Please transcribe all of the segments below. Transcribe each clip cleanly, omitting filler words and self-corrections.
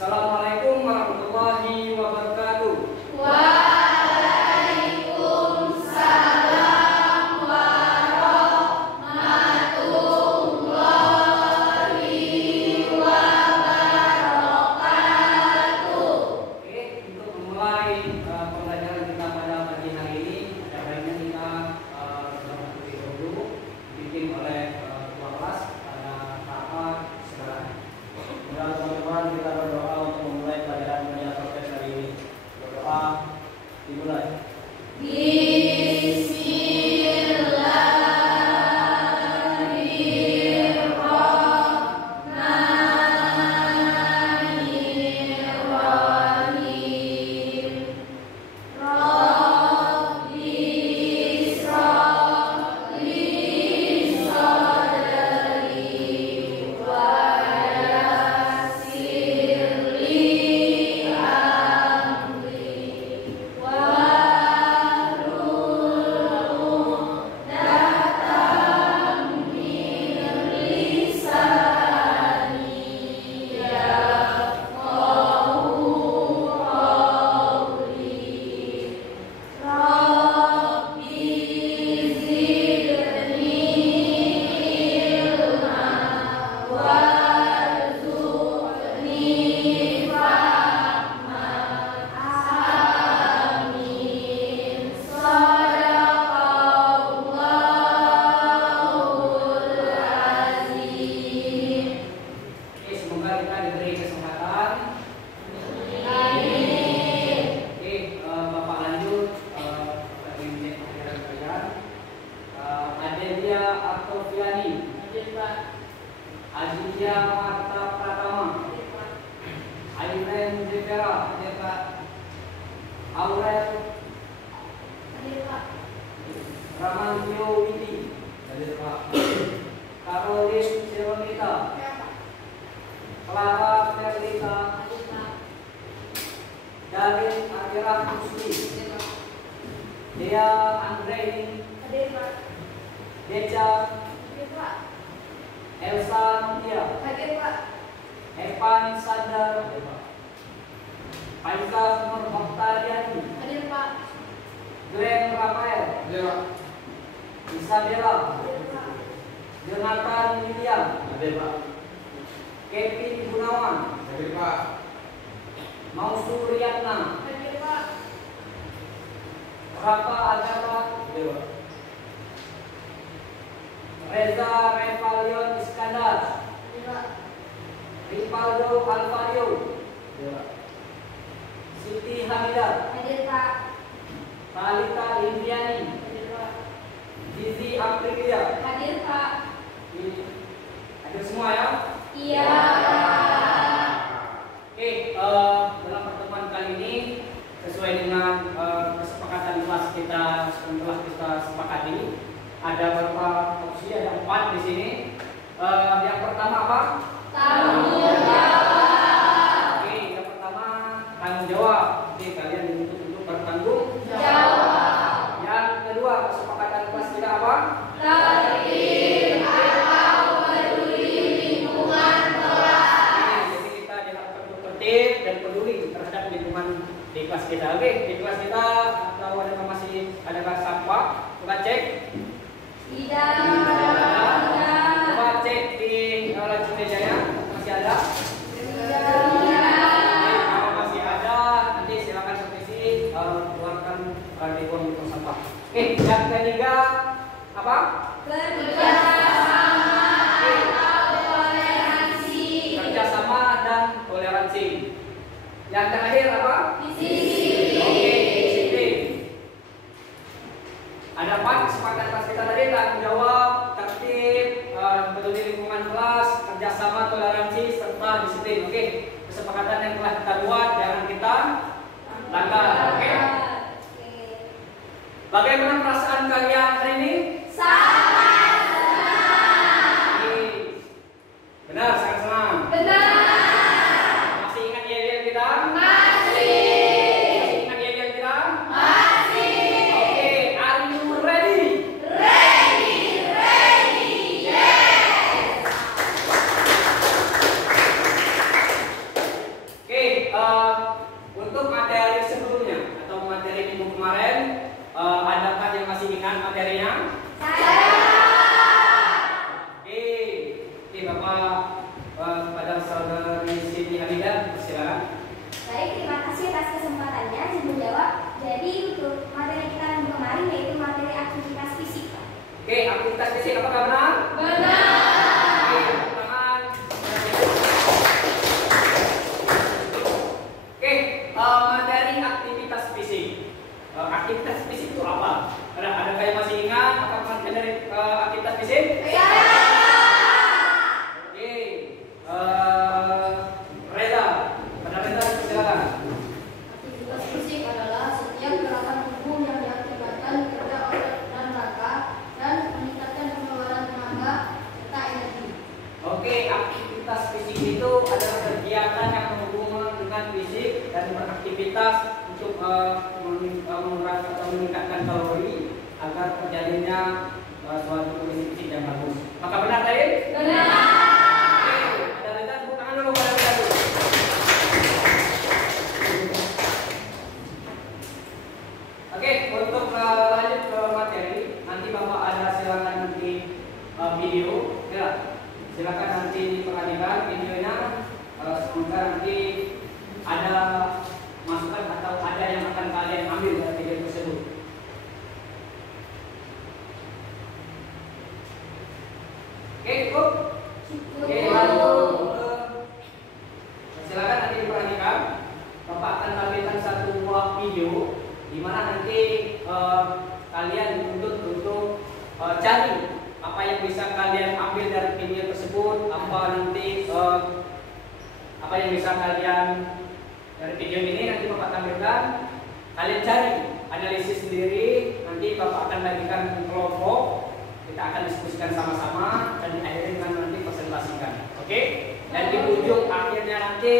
Assalamualaikum warahmatullahi wabarakatuh. Waalaikumsalam warahmatullahi wabarakatuh. Oke, untuk memulai pembelajaran kita pada pagi hari ini, ada baiknya kita terlebih dahulu dipimpin oleh ketua kelas pada tahapan sekarang. Dan teman-teman kita berdoa untuk memulai pelajaran media proses hari ini. Berdoa dimulai. Aditya Marta Pratama, Airen Jevera, Aurel Ramantio Widi, Carolis Seronita, Clara Ferlita, David Akira Kusli, Dea Andrei, Deja, Elsa Nutia, Evan Sandar, Faiza Nur Moktariani, Glenn Rafael, Isabella, Jonathan William, Kevin Gunawan, Mausur Riyadna, Rafa Agatha, Reza Revalion Iskandar, Ripaldo Alvario, Siti Hamidah, Talita Indiani, Gizi Aprilia. Hadir Pak. Hadir semua ya? Iya. Oke, dalam pertemuan kali ini sesuai dengan kesepakatan kelas kita telah kita sepakati, ada beberapa opsi, ada 4 di sini. Yang pertama apa? Tanggung jawab. Oke, yang pertama tanggung jawab. Oke, kalian dituntut untuk bertanggung Jawab. Yang kedua, kesepakatan kelas kita apa? Tertib atau peduli lingkungan kelas. Jadi kita diharapkan untuk tertib dan peduli terhadap lingkungan di kelas kita. Oke, di kelas kita atau ada masih adakah sampah? Coba cek. Tidak. Coba cek di laci mejanya masih ada. Kalau masih ada, nanti silakan supervisi keluarkan di buang sampah. Oke, yang ketiga apa? Kerjasama atau toleransi. Kerjasama dan toleransi. Yang terakhir apa? Disiplin. Oke, disiplin. Ada 4 kesepakatan kelas kita tadi: tanggung jawab, tertib, peduli lingkungan kelas, kerjasama, toleransi, serta disiplin. Oke, kesepakatan yang telah kita buat jangan kita langgar. Oke. Bagaimana perasaan kalian hari ini? Sangat senang. Oke. Benar, sangat senang. Benar. Masih ingat yel-yel kita? Masih. Masih ingat yel-yel kita? Masih. Oke, are you ready? Ready. Yes. Oke, untuk materi sebelumnya atau materi minggu kemarin, adakah yang masih ingat materinya? Oke, Bapak pada saudari Siti Hamidah, silakan. Baik, terima kasih atas kesempatannya saya menjawab. Jadi untuk materi kita minggu kemarin yaitu materi aktivitas fisik. Oke, aktivitas fisik apakah benar? Benar. Oke, tepuk tangan. Oke, materi aktivitas fisik. Aktivitas fisik itu apa? Adakah yang masih ingat apa materi aktivitas fisik? Ya. Oke, Reza, pada Reza silakan. Aktivitas fisik adalah setiap gerakan tubuh yang diakibatkan kerja otot dan rangka dan meningkatkan pengeluaran tenaga serta energi. Oke, aktivitas fisik itu adalah kegiatan yang berhubungan dengan fisik dan beraktivitas untuk mengurangi atau meningkatkan kalori agar terjadinya suatu kondisi fisik yang bagus. Maka benar tadi? Benar. Oke, ada Reza, tepuk tangan dulu pada Reza dulu. Oke, untuk lanjut ke materi, nanti Bapak ada silakan nanti video, ya. Silakan nanti diperhatikan videonya. Semoga nanti ada masukan atau ada yang akan kalian ambil dari video tersebut. Oke, cukup? Oke, lalu silakan nanti diperhatikan. Bapak akan tampilkan satu buah video di mana nanti kalian dituntut untuk cari apa yang bisa kalian ambil dari video tersebut, apa yang bisa kalian dari video ini nanti Bapak tampilkan. Kalian cari, analisis sendiri, nanti Bapak akan bagikan ke kelompok. Kita akan diskusikan sama-sama dan diakhiri dengan nanti presentasikan. Oke? Dan di ujung akhirnya nanti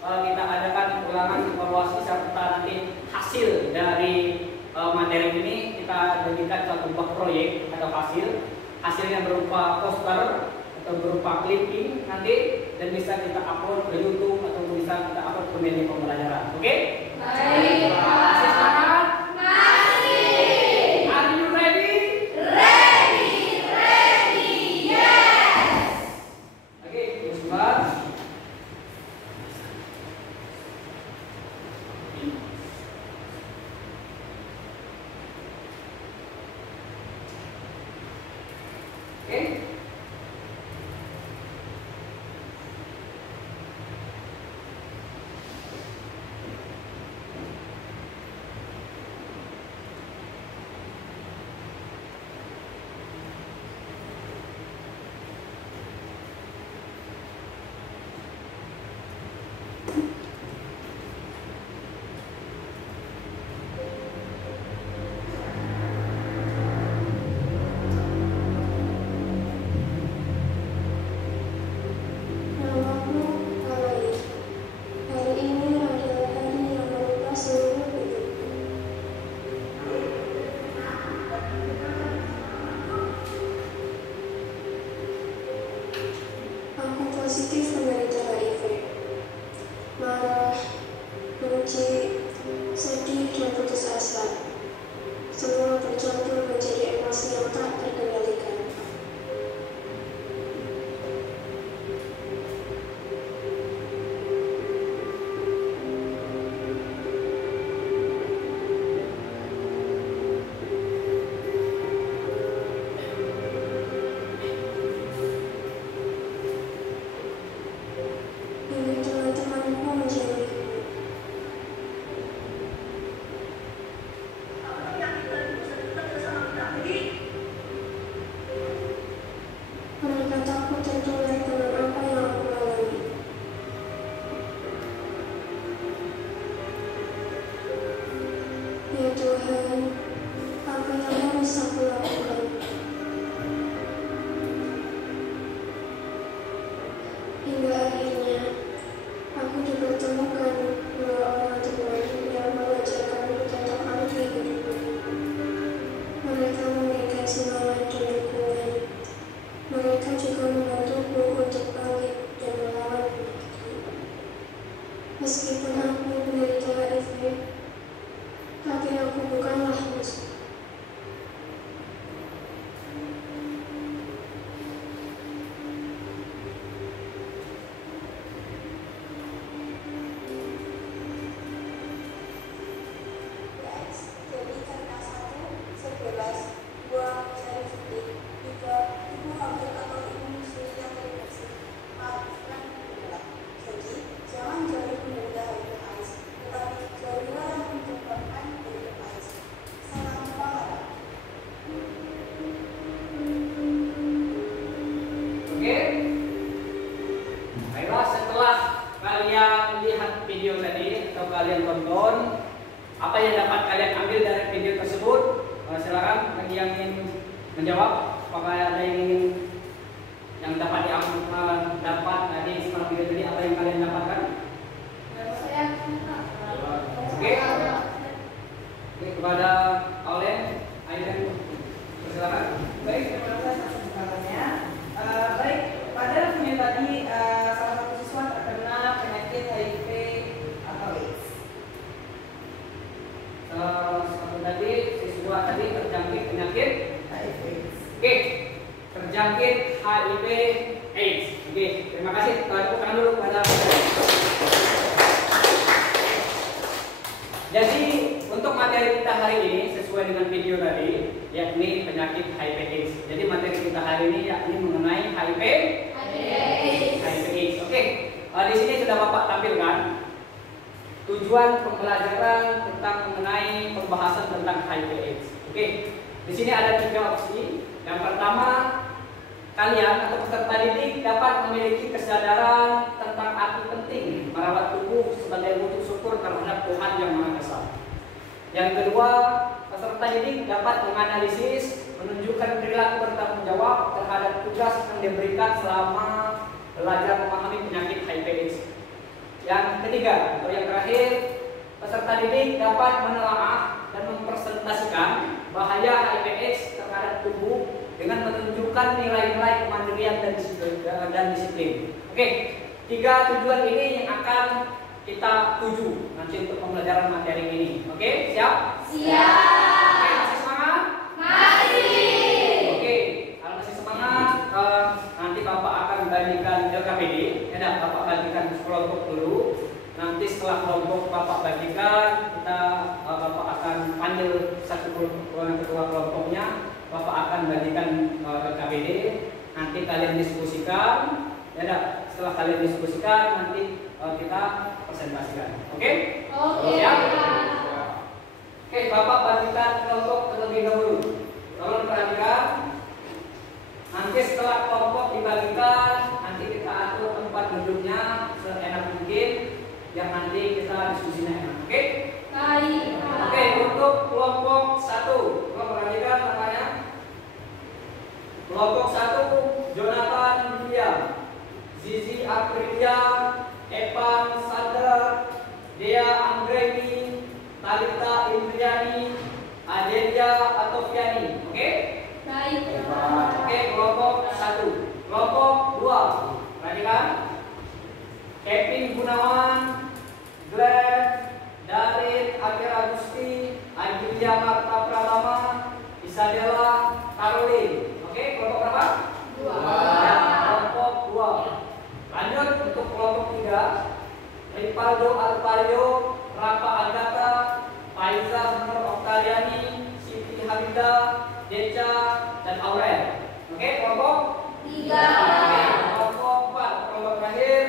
kita adakan ulangan evaluasi serta nanti hasil dari materi ini kita jadikan satu buah proyek atau hasilnya berupa poster atau berupa clipping nanti dan bisa kita upload ke YouTube atau bisa kita upload ke media pembelajaran. Oke? Baik. Masih semangat? Masih. Are you ready? Ready, yes. Oke, terus sebentar. Oke. Namaku Kalai. Hari ini adalah hari yang merubah seluruh hidupku. Aku positif menderita HIV. Marah, benci, sedih, dan putus asa. Semua bercampur menjadi emosi yang tak terkendalikan. Ini teman-temanku menjauhiku. Mereka takut tertular dengan apa yang aku alami. Ya Tuhan, apa yang harus aku lakukan? Hingga akhirnya, aku dipertemukan dua orang teman yang mengajarkanku tentang arti hidup. Mereka memberikan semangat dan dukungan. Mereka juga membantuku untuk bangkit dan melawan penyakit. Meskipun aku menjadi cewek istri, laki aku bukanlah musuh. Jadi karena 1, 11, 2, cari sedih, 3, ibu hamil atau ibu menyusui yang terinfeksi, 4, dan berulang. Jadi, jangan jauhi penderita HIV AIDS, tetapi jauhilah yang menyebabkan HIV AIDS. Salam pengalat. Oke. Baiklah, setelah kalian lihat video tadi atau kalian tonton, apa yang dapat kalian ambil dari video tersebut? Silakan bagi yang ingin menjawab. Apakah ada yang ingin yang dapat dapat dari simak video tadi, apa yang kalian dapatkan? Saya Oke. Oke, kepada Aulen, Aiden, silakan. Baik, terima kasih atas pertanyaannya. Baik, pada video tadi salah satu siswa terkena penyakit HIV atau AIDS. Satu tadi siswa tadi terjangkit penyakit HIV. Oke, terjangkit HIV AIDS. Oke, terima kasih. Tepuk tangan dulu kepada. Jadi untuk materi kita hari ini sesuai dengan video tadi, yakni penyakit HIV AIDS. Jadi materi kita hari ini yakni mengenai HIV AIDS. Oke, di sini sudah Bapak tampilkan tujuan pembelajaran tentang mengenai pembahasan tentang HIV AIDS. Oke, di sini ada 3 opsi. Yang pertama, kalian atau peserta didik dapat memiliki kesadaran tentang arti penting merawat tubuh sebagai wujud syukur terhadap Tuhan Yang Maha Esa. Yang kedua, peserta didik dapat menganalisis, menunjukkan perilaku bertanggung jawab terhadap tugas yang diberikan selama belajar memahami penyakit HIV AIDS. Yang ketiga atau yang terakhir, peserta didik dapat menelaah dan mempresentasikan bahaya HIV AIDS terhadap tubuh dengan menunjukkan nilai-nilai kemandirian dan disiplin. Oke, 3 tujuan ini yang akan kita tuju nanti untuk pembelajaran materi ini. Oke, siap? Siap. Oke, masih semangat? Masih. Oke, kalau masih semangat, nanti Bapak akan bagikan LKPD. Ya, Bapak bagikan kelompok dulu. Nanti setelah kelompok Bapak bagikan, Bapak akan panggil satu ketua kelompoknya. Bapak akan bagikan LKPD. Nanti kalian diskusikan. Ya, setelah kalian diskusikan, nanti kita presentasikan. Oke? Oke. Siap? Oke, Bapak bagikan kelompok terlebih dahulu. Tolong perhatikan. Nanti setelah kelompok dibagikan, nanti kita atur tempat duduknya seenak mungkin, yang nanti kita diskusinya enak. Oke? Baik. Oke, untuk kelompok 1, tolong perhatikan namanya. Kelompok 1, Jonathan William, Zizi Aprilia, Evan Sandra, Dea Anggreni, Talita Indriani, Adelia Atofiani. Oke? Baik. Oke, kelompok 1. Kelompok 2, perhatikan. Kevin Gunawan, Glenn, Darin Akhir Agusti, Agilia Marta Pratama, Isabella Caroline. Oke, kelompok berapa? 2. Ya, kelompok 2. Lanjut untuk kelompok 3. Ripaldo Alvario, Rafa Agatha, Faiza Nur Oktariani, Siti Hamida, Deca, dan Aurel. Oke, kelompok 3. Oke, kelompok 4. Kelompok terakhir,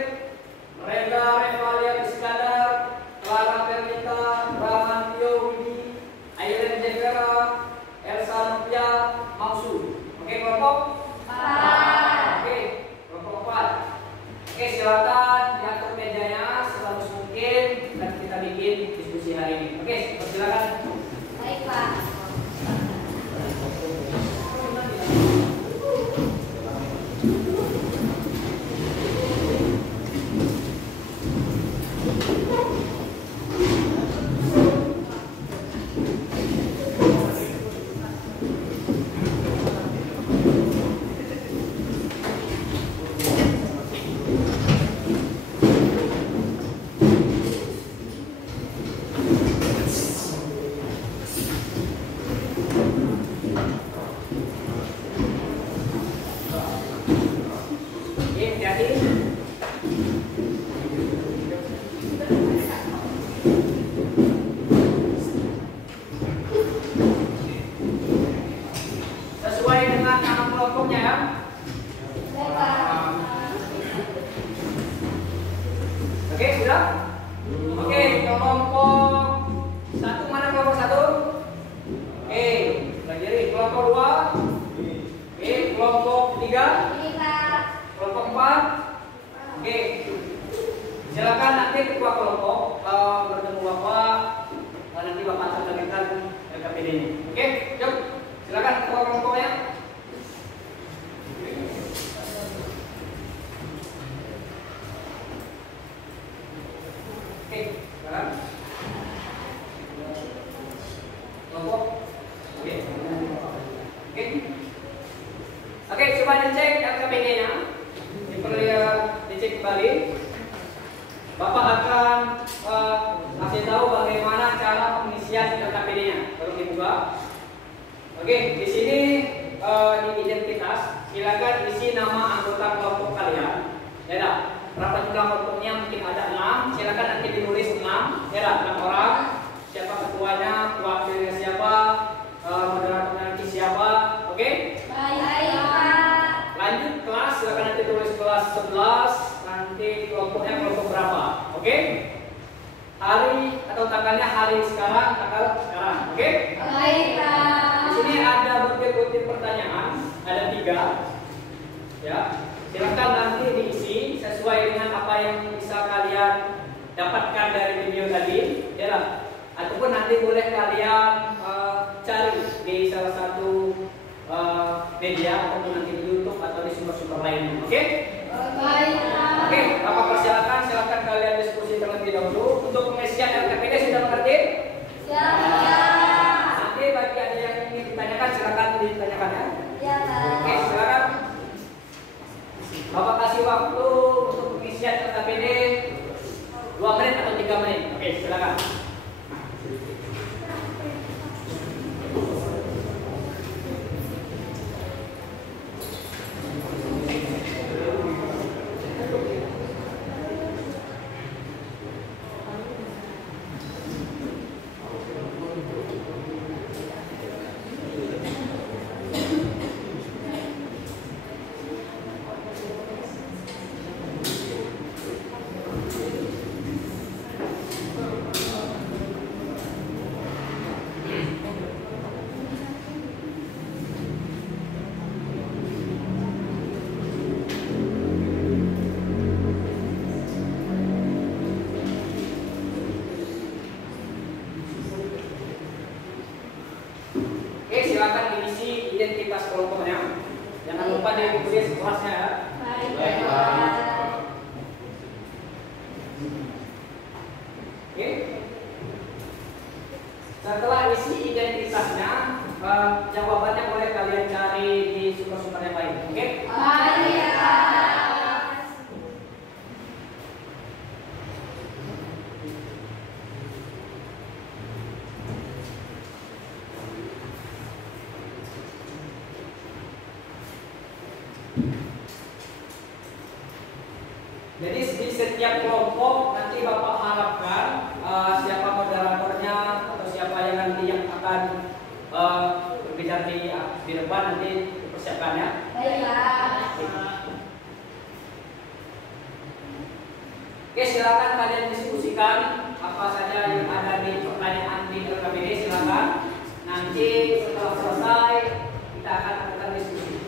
Reza Revalia Iskandar, Clara Pernita, Ramantio Widi, Aileen Jevera, Elsa Nupia, Maksud. Oke, kelompok 4. Oke, kelompok 4. Oke, silakan diatur mejanya sebagus mungkin dan kita bikin diskusi hari ini. Oke, silakan. Baik, Pak. Oke, sudah? Oke, kelompok satu mana kelompok satu? Oke, pelajari kelompok dua. Oke, kelompok tiga. Kelompok empat. Oke, silakan nanti ketua kelompok bertemu Bapak. Nanti Bapak akan terbitkan LKPD-nya. Oke, yuk. Silakan ketua kelompoknya. Oke, sekarang kelompok. Oke. Oke. Oke, coba dicek LKPD-nya. Dicek kembali. Bapak akan kasih tahu bagaimana cara pengisian LKPD-nya. Tolong dibuka. Oke, di sini di identitas silakan isi nama anggota kelompok kalian. Ya, berapa jumlah kelompoknya? Mungkin ada 6. Silakan nanti ditulis 6. Ya, 6 orang. Siapa ketuanya, wakilnya siapa, moderatornya nanti siapa. Oke? Baik, Pak. Lanjut kelas, silakan nanti tulis kelas 11. Nanti kelompoknya kelompok berapa. Oke? Hari atau tanggalnya hari sekarang, tanggal sekarang. Oke? Baik, Pak. Di sini ada butir-butir pertanyaan, ada 3. Ya, silakan nanti diisi sesuai dengan apa yang bisa kalian dapatkan dari video tadi. Ya, ataupun nanti boleh kalian cari di salah satu media ataupun nanti di YouTube atau di sumber-sumber lainnya. Oke? Baik, Pak. Oke, Bapak persilakan, silakan kalian diskusi terlebih dahulu. Untuk pengisian LKPD sudah mengerti? Siap. Nanti bagi ada yang ingin ditanyakan, silakan ditanyakan ya. Ya, Pak. Oke, silakan. Bapak kasih waktu untuk pengisian LKPD 2 menit atau 3 menit. Oke, silakan. Silakan diisi identitas kelompoknya. Jangan lupa ditulis kelasnya ya. Baik, Pak. Oke. Setelah isi identitasnya, jawabannya boleh kalian cari di sumber-sumber yang lain. Oke? Baik, Pak. Jadi di setiap kelompok nanti Bapak harapkan siapa moderatornya atau siapa yang nanti yang akan berbicara di depan nanti dipersiapkan ya. Baik, Pak. Oke, silakan kalian diskusikan apa saja yang ada di pertanyaan di LKPD, silakan. Nanti setelah selesai kita akan lakukan diskusi.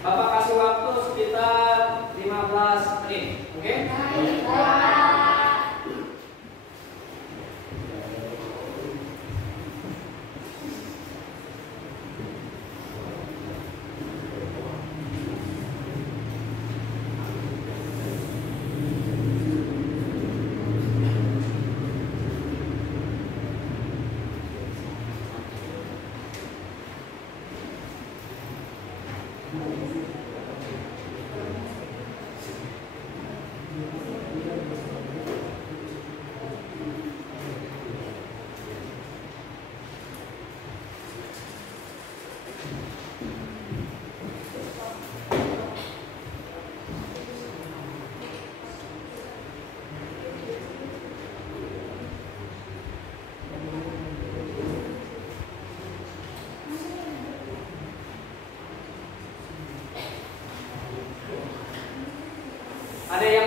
Bapak kasih waktu sekitar 15 menit, oke? Baik, Pak.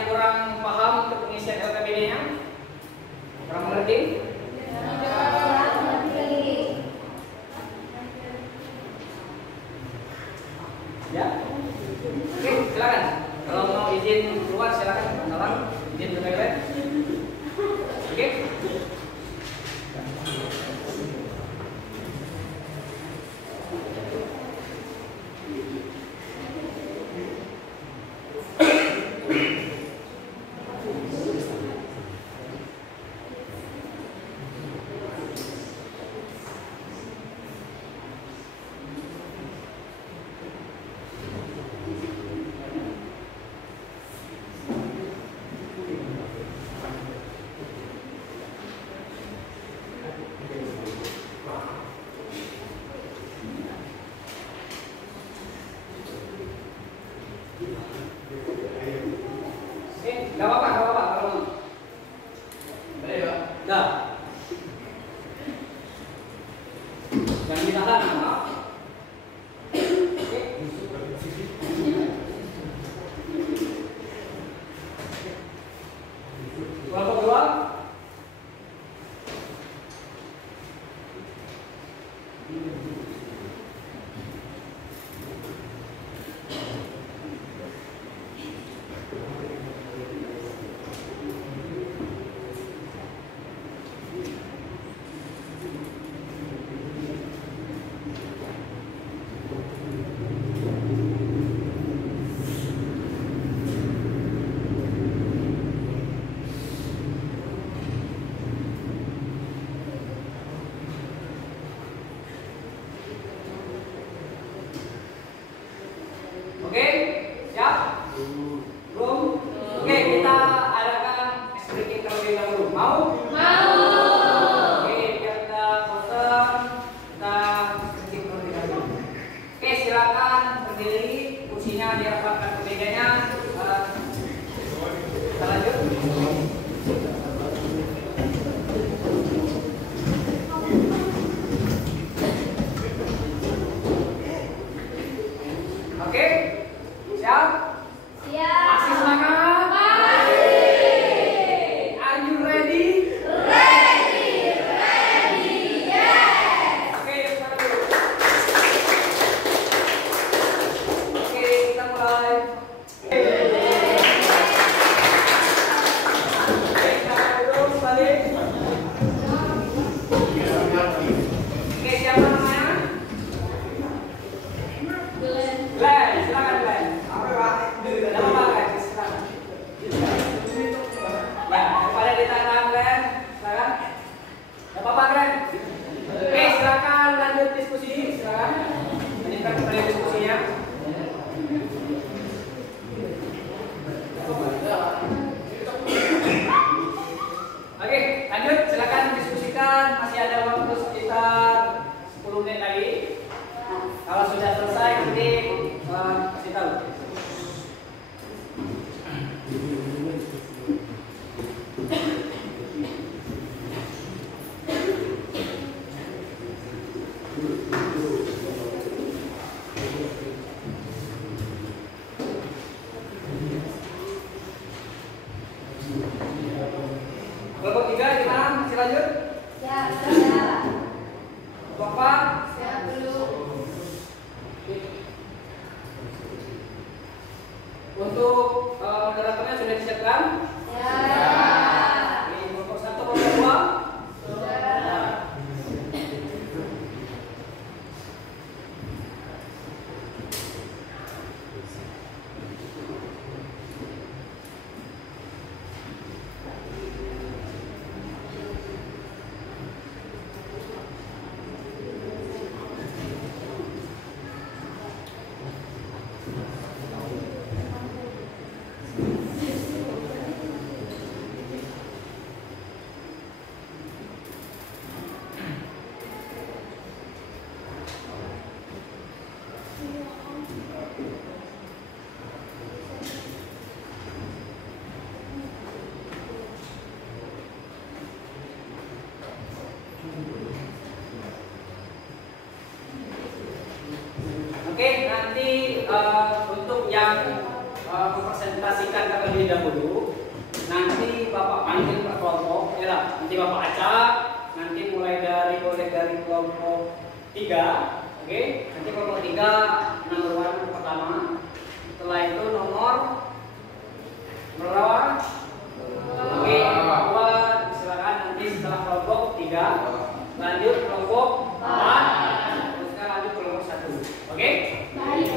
kurang paham untuk pengisian LKPD-nya? Kurang mengerti? Ya? Oke, silakan. Kalau mau izin keluar silakan. Teman-teman, izin ke toilet. Oke? Gak apa-apa kalau mau. Dah. Yang ditahan, maaf. Oke. Kelompok 2. Oke, siap? Belum? Oke, kita adakan speaking terlebih dahulu. Mau? Oke, biar kita bosan, kita speaking terlebih dahulu. Oke, silakan berdiri, kursinya dirapatkan ke mejanya. Kita lanjut. Oke, siap? Masih semangat? Are you ready? Oke, kita dulu. Oke, kita mulai. Oke, kita dulu balik. Oke, siapa namanya? Glenn, silakan Glenn. Nama apa Glenn? Silakan. Ya, daripada ditanya Glenn, silakan. Gak apa-apa Glenn. Oke, silakan lanjut diskusi. Silakan. Lanjutkan kembali diskusinya. Oke, lanjut. Silakan diskusikan. Masih ada waktu sekitar 10 menit lagi. Kalau sudah selesai nanti kasih tahu. Kelompok 3 gimana? Masih lanjut? Bapak? Untuk moderatornya sudah disiapkan? Oke, kelompok 1, kelompok 2? Oke, nanti untuk yang mempresentasikan terlebih dahulu, Bapak panggil per kelompok, ya lah. Nanti Bapak acak, nanti mulai dari kelompok 3, oke? Nanti kelompok 3 nomor 1 pertama, setelah itu nomor berapa? Oke, Bapak silakan nanti setelah kelompok 3 lanjut kelompok 4, teruskan lanjut kelompok 1, oke? Baik.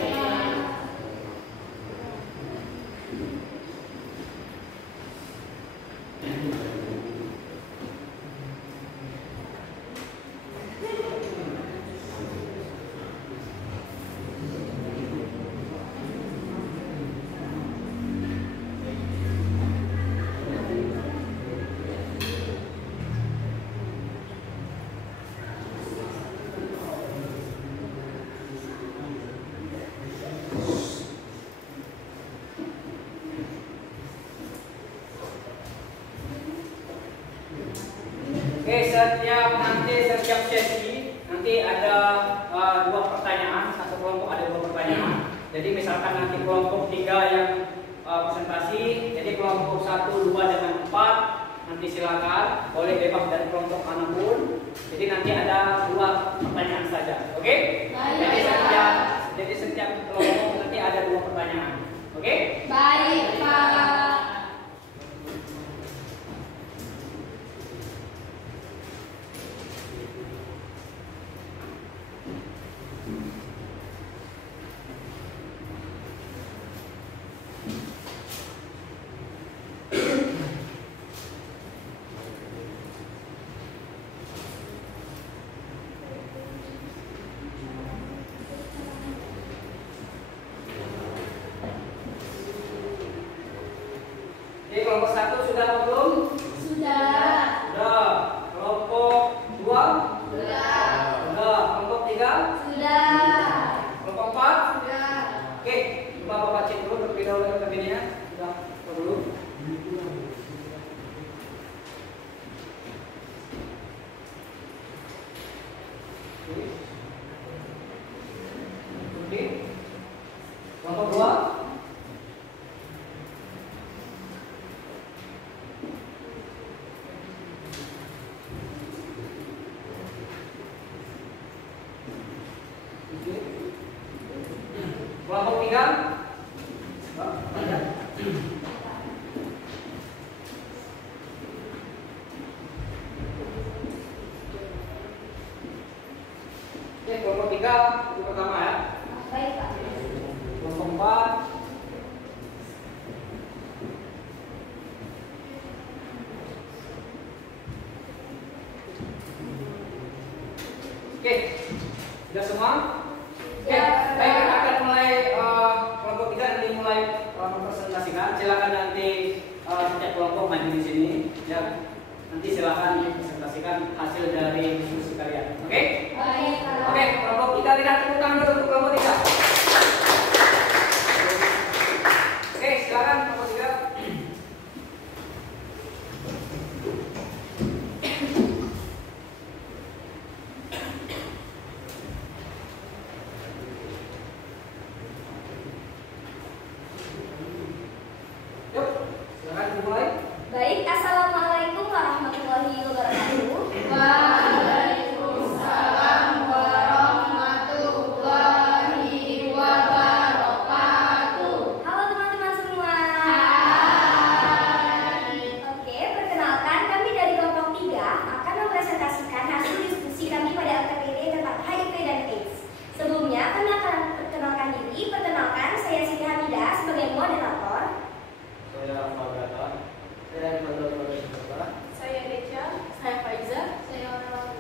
Setiap sesi nanti ada 2 pertanyaan, satu kelompok ada 2 pertanyaan. Jadi misalkan nanti kelompok 3 yang presentasi, jadi kelompok 1, 2 dan 4 nanti silakan, boleh bebas dari kelompok manapun. Jadi nanti ada 2 pertanyaan saja, oke? Jadi setiap kelompok nanti ada 2 pertanyaan, oke? Baik, Pak. Jadi kelompok 1 sudah atau belum? Sudah. Sudah. Kelompok 2? Sudah. Sudah. Kelompok 3? Sudah. Kelompok 4? Sudah. Oke, coba Bapak cek dulu terlebih dahulu kabinnya. Sudah, dulu. Oke. Kelompok 2? Kelompok 3? Oke, kelompok 3 itu pertama ya. Baik, Pak. Kelompok 4. Oke, sudah semua? Oke, baik, kita akan mulai kelompok 3 nanti mulai mempresentasikan. Silakan nanti setiap kelompok maju di sini. Ya, nanti silakan presentasikan hasil dari diskusi kalian. Oke? Baik, Pak. Oke, kelompok 3 lihat tepuk tangan dulu untuk kelompok 3. Oke, silakan kelompok 3. Yuk, silakan dimulai. Baik, Assalamualaikum warahmatullahi wabarakatuh. Waalaikumsalam warahmatullahi wabarakatuh. Halo teman-teman semua. Oke, perkenalkan kami dari kelompok 3 akan mempresentasikan hasil diskusi kami pada LKPD tentang HIV dan AIDS. Sebelumnya, perkenalkan diri. Perkenalkan, saya Siti Hamidah sebagai moderator. Saya Fagata. Saya Fagata. Saya Deca, saya Faiza, saya Aurel.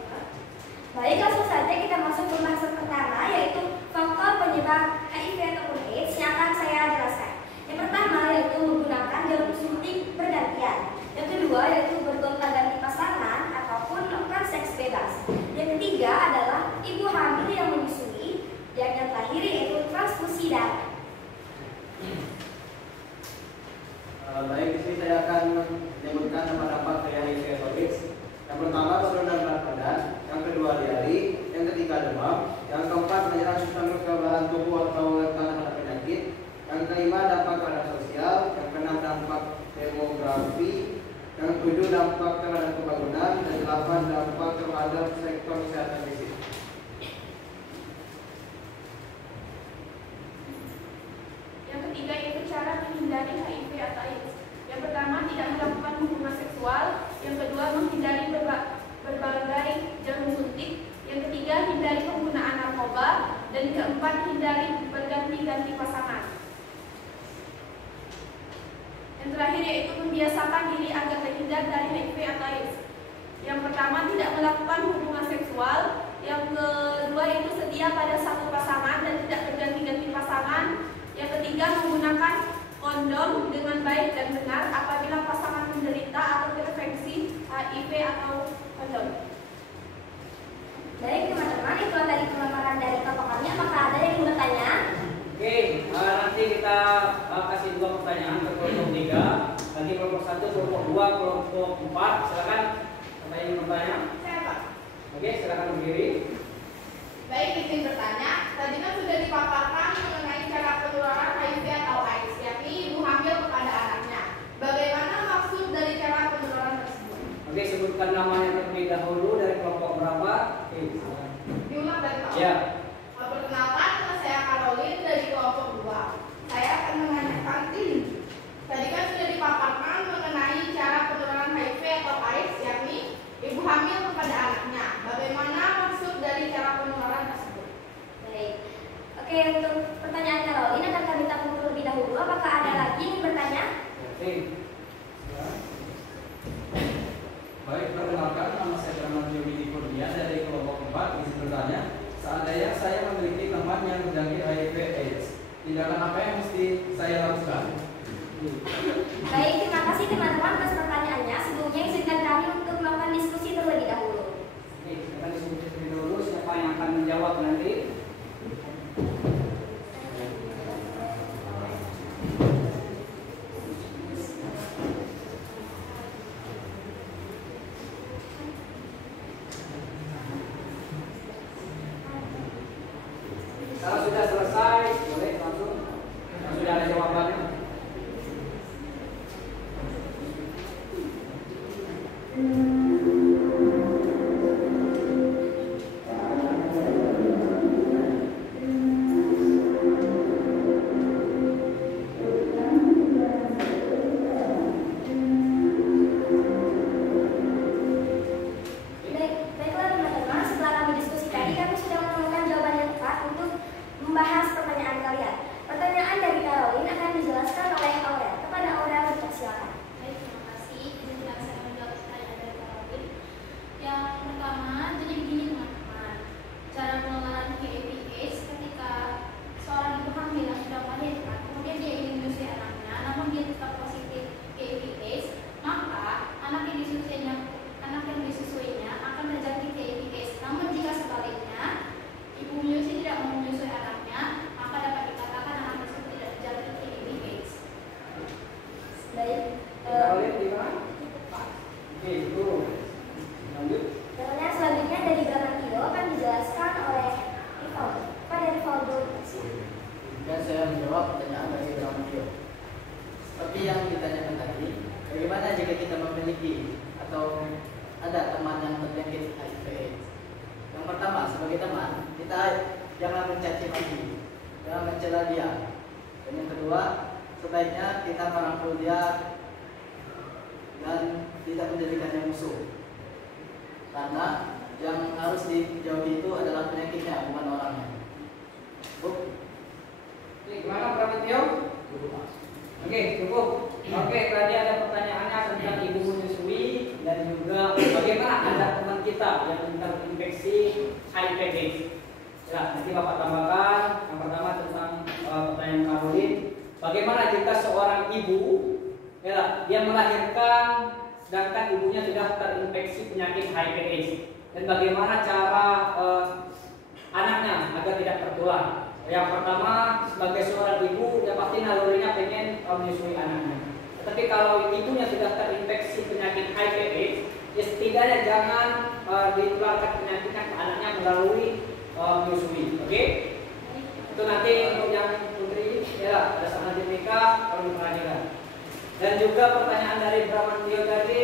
Baik, langsung saja kita masuk ke pembahasan pertama, yaitu faktor penyebab HIV ataupun AIDS yang akan saya jelaskan. Yang pertama yaitu menggunakan jarum suntik bergantian. Yang kedua yaitu bergonta-ganti pasangan ataupun melakukan seks bebas. Yang ketiga adalah ibu hamil yang menyusui. Yang terakhir yaitu transfusi darah. Baik, di sini saya akan menyebutkan dampak dari HIV atau AIDS. Yang pertama, keseluruhan dan berat badan. Yang kedua, diare. Yang ketiga, demam. Yang keempat, menyerang sistem kekebalan tubuh atau rentan terhadap penyakit. Yang kelima, dampak terhadap sosial. Yang keenam, dampak demografi. Yang 7 dampak terhadap pembangunan, dan 8 dampak terhadap sektor kesehatan fisik. Yang ketiga yaitu cara menghindari HIV atau AIDS. Yang pertama, tidak melakukan hubungan seksual. Yang kedua, menghindari berbagai jarum suntik. Yang ketiga, hindari penggunaan narkoba. Dan keempat, hindari berganti-ganti pasangan. Yang terakhir yaitu membiasakan diri agar terhindar dari HIV atau AIDS. Yang pertama, tidak melakukan hubungan seksual. Yang kedua yaitu setia pada satu pasangan dan tidak berganti-ganti pasangan. Yang ketiga, menggunakan kondom dengan baik dan benar apabila pasangan menderita atau terinfeksi HIV atau kondom. Baik teman-teman, itu tadi pemaparan dari tokoh kami. Apakah ada yang ingin bertanya? Oke, nanti kita kasih 2 pertanyaan ke kelompok 3, bagi kelompok 1, kelompok 2, kelompok 4. Silakan siapa yang ingin bertanya? Saya Pak. Oke, silakan berdiri. Baik, izin bertanya. Tadi kan sudah dipaparkan mengenai cara penularan HIV atau AIDS, yakni ibu hamil kepada anaknya. Bagaimana maksud dari cara penularan tersebut? Oke, sebutkan namanya terlebih dahulu, dari kelompok berapa? Oke, silakan. Diulang dari awal. Ya. Perkenalkan, nama saya Caroline dari kelompok 2. Saya akan menanyakan, tadi kan sudah dipaparkan mengenai cara penularan HIV atau AIDS, yakni ibu hamil kepada anaknya. Bagaimana maksud dari cara penularan tersebut? Baik. Oke, untuk pertanyaan Caroline akan kami tampung terlebih dahulu. Apakah ada lagi yang bertanya? Oke. Ya. Baik, perkenalkan, nama saya Bernard Yudi Kurnia dari kelompok 4. Izin bertanya, seandainya saya memiliki teman yang terjangkit HIV/AIDS, tindakan apa yang mesti saya lakukan? Baik, terima kasih teman-teman atas pertanyaannya. Sebelumnya izinkan kami untuk melakukan diskusi terlebih dahulu. Oke, kita diskusi dulu siapa yang akan menjawab nanti. Kalau sudah selesai, boleh langsung. Kalau sudah ada jawabannya. Baiklah teman-teman, setelah kami diskusi tadi, kami sudah menemukan jawaban yang tepat untuk membahas pertanyaan kalian. Pertanyaan dari Caroline akan dijelaskan oleh Aurel. Kepada Aurel, silakan. Baik, terima kasih. Izinkan saya menjawab pertanyaan dari Caroline. Yang pertama, jadi begini teman-teman. Cara penularan HIV/AIDS ketika seorang ibu hamil yang sudah melahirkan, kemudian dia ingin menyusui anaknya, namun dia tetap positif HIV/AIDS, maka anak yang disusuinya akan terjangkit HIV/AIDS. Namun jika sebaliknya, ibu menyusui tidak mau menyusui anaknya, maka dapat dikatakan anak tersebut tidak terjangkit HIV/AIDS. Baik. Caroline di mana? Oke, itu. Lanjut. Pertanyaan selanjutnya dari Bramantio akan dijelaskan oleh Rivaldo. Pada Rivaldo, Dan saya menjawab pertanyaan dari Bramantio. Seperti yang ditanyakan tadi, bagaimana jika kita memiliki atau ada teman yang terjangkit HIV/AIDS? Yang pertama, sebagai teman, kita jangan mencaci maki, jangan mencela dia. Dan yang kedua, sebaiknya kita merangkul dia dan tidak menjadikannya musuh. Karena yang harus dijauhi itu adalah penyakitnya, bukan orangnya. Bu, Oke, gimana Pramantio? Oke, cukup. Oke, tadi ada pertanyaannya tentang ibu menyusui dan juga bagaimana ada teman kita yang terinfeksi HIV/AIDS. Ya, nanti Bapak tambahkan. Yang pertama tentang pertanyaan Caroline, bagaimana jika seorang ibu ya, dia melahirkan sedangkan ibunya sudah terinfeksi penyakit HIV/AIDS, dan bagaimana cara anaknya agar tidak tertular? Yang pertama, sebagai seorang ibu, dia pasti nalurinya pengen menyusui anaknya. Tetapi kalau ibunya sudah terinfeksi penyakit HIV/AIDS, ya setidaknya jangan ditularkan penyakitnya ke anaknya melalui menyusui. Oke? Itu nanti untuk yang putri, ya ada sama nikah kalau diperhatikan. Dan juga pertanyaan dari Bramantio tadi,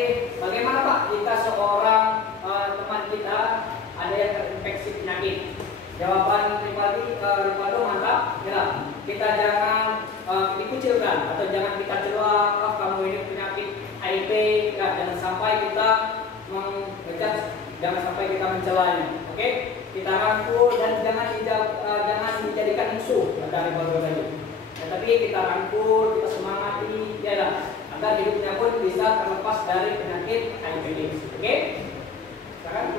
penyakit. Jawaban Rivaldo mantap. Ya, kita jangan dikucilkan atau jangan kita cela, oh kamu ini penyakit HIV. Ya, jangan sampai kita mengejat, jangan sampai kita mencelanya. Oke, kita rangkul dan jangan dijadikan musuh dari Rivaldo tadi. Tetapi kita rangkul, kita semangati, ya lah, agar hidupnya pun bisa terlepas dari penyakit HIV/AIDS. Oke? Sekarang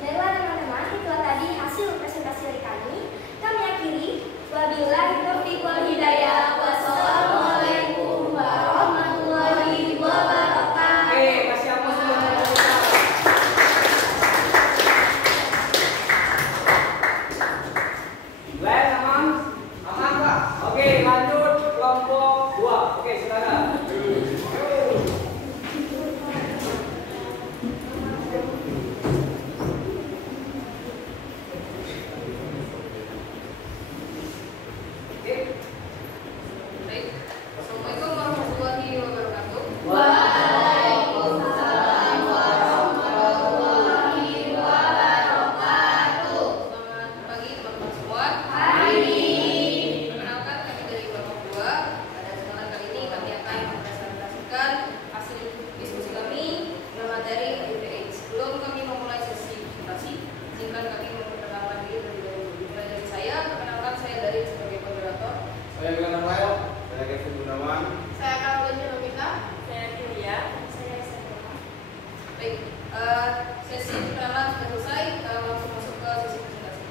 Baiklah teman-teman, itulah tadi hasil presentasi dari kami. Kami akhiri. Wabillahi taufiq wal hidayah. Wassalamualaikum warahmatullahi wabarakatuh. oke, kasih apa sebenarnya? Baik, aman? Aman, Pak? Oke, lanjut kelompok 2. Oke, silakan. Assalamualaikum warahmatullahi wabarakatuh. Waalaikumsalam warahmatullahi wabarakatuh. Selamat pagi teman-teman semua. Hari. Perkenalkan kami dari kelompok 2. Pada kesempatan kali ini kami akan mempresentasikan hasil diskusi kami dalam materi HIV/AIDS. Sebelum kami memulai sesi presentasi, izinkan kami memperkenalkan diri terlebih dahulu. Dimulai dari saya, perkenalkan saya dari sebagai moderator. Saya William Noel, saya Kevin Gunawan. Saya Karolina Novita. Saya Julia. Saya Isabella. Baik, sesi perkenalan sudah selesai. Langsung masuk ke sesi presentasi.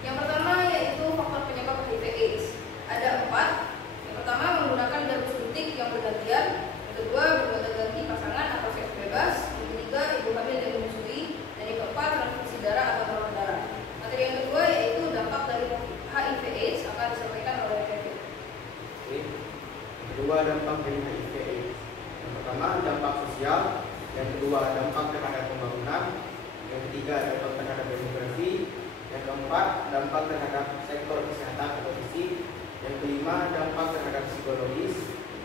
Yang pertama yaitu faktor penyebab HIV/AIDS. Ada 4. Yang pertama menggunakan jarum suntik yang bergantian. Yang kedua berbuat ganti pasangan atau seks bebas. Yang ketiga ibu hamil yang menyusui. Dan yang keempat transfusi darah atau donor darah. Materi yang kedua yaitu dampak dari HIV/AIDS akan disampaikan oleh Kevin. Oke. Kedua, dampak dari HIV/AIDS. Yang pertama, dampak sosial. Yang kedua, dampak terhadap pembangunan. Yang ketiga, dampak terhadap demografi. Yang keempat, dampak terhadap sektor kesehatan atau fisik. Yang kelima, dampak terhadap psikologis.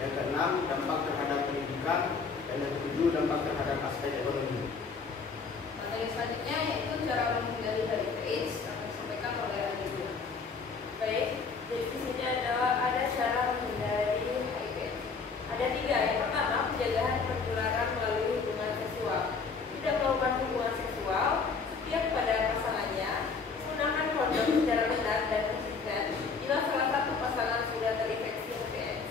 Yang keenam, dampak terhadap pendidikan. Dan yang ketujuh, dampak terhadap aspek ekonomi. Materi selanjutnya yaitu cara menghindari HIV/AIDS akan disampaikan oleh Aditya. Baik, definisinya adalah ada cara menghindari HIV. Ada 3. Yang pertama, pencegahan penularan melalui hubungan seksual. Tidak melakukan hubungan seksual setiap pada pasangannya, menggunakan kondom secara benar dan konsisten bila salah satu pasangan sudah terinfeksi HIV/AIDS.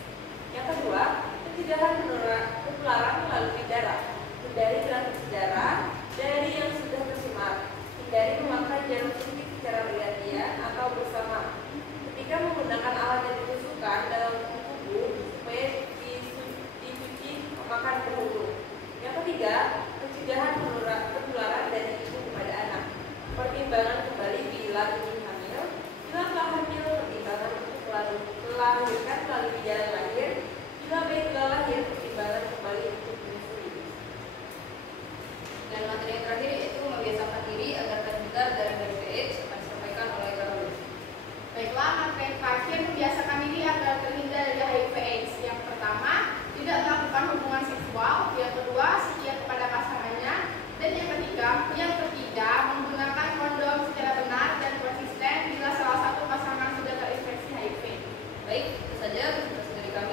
Yang kedua, pencegahan penularan melalui darah. Hindari transfusi darah dari yang sudah tercemar. Hindari memakan jarum suntik secara bergantian atau bersama. Ketika menggunakan alat yang ditusukkan dalam tubuh supaya dicuci memakan dahulu. Yang ketiga, pencegahan penularan dari ibu kepada anak. Pertimbangan kembali bila ingin hamil. Bila telah hamil, pertimbangan untuk melahirkan melalui jalan lahir. Bila bayi telah lahir, pertimbangan kembali untuk menyusui. Dan materi yang terakhir yaitu membiasakan diri agar terhindar dari HIV/AIDS akan disampaikan oleh Karolina. Baiklah, materi terakhir membiasakan diri agar terhindar dari HIV/AIDS. Yang pertama, tidak melakukan hubungan seksual. Yang kedua, setia kepada pasangannya. Dan yang ketiga, menggunakan kondom secara benar dan konsisten bila salah satu pasangan sudah terinfeksi HIV. Baik, itu saja presentasi dari kami.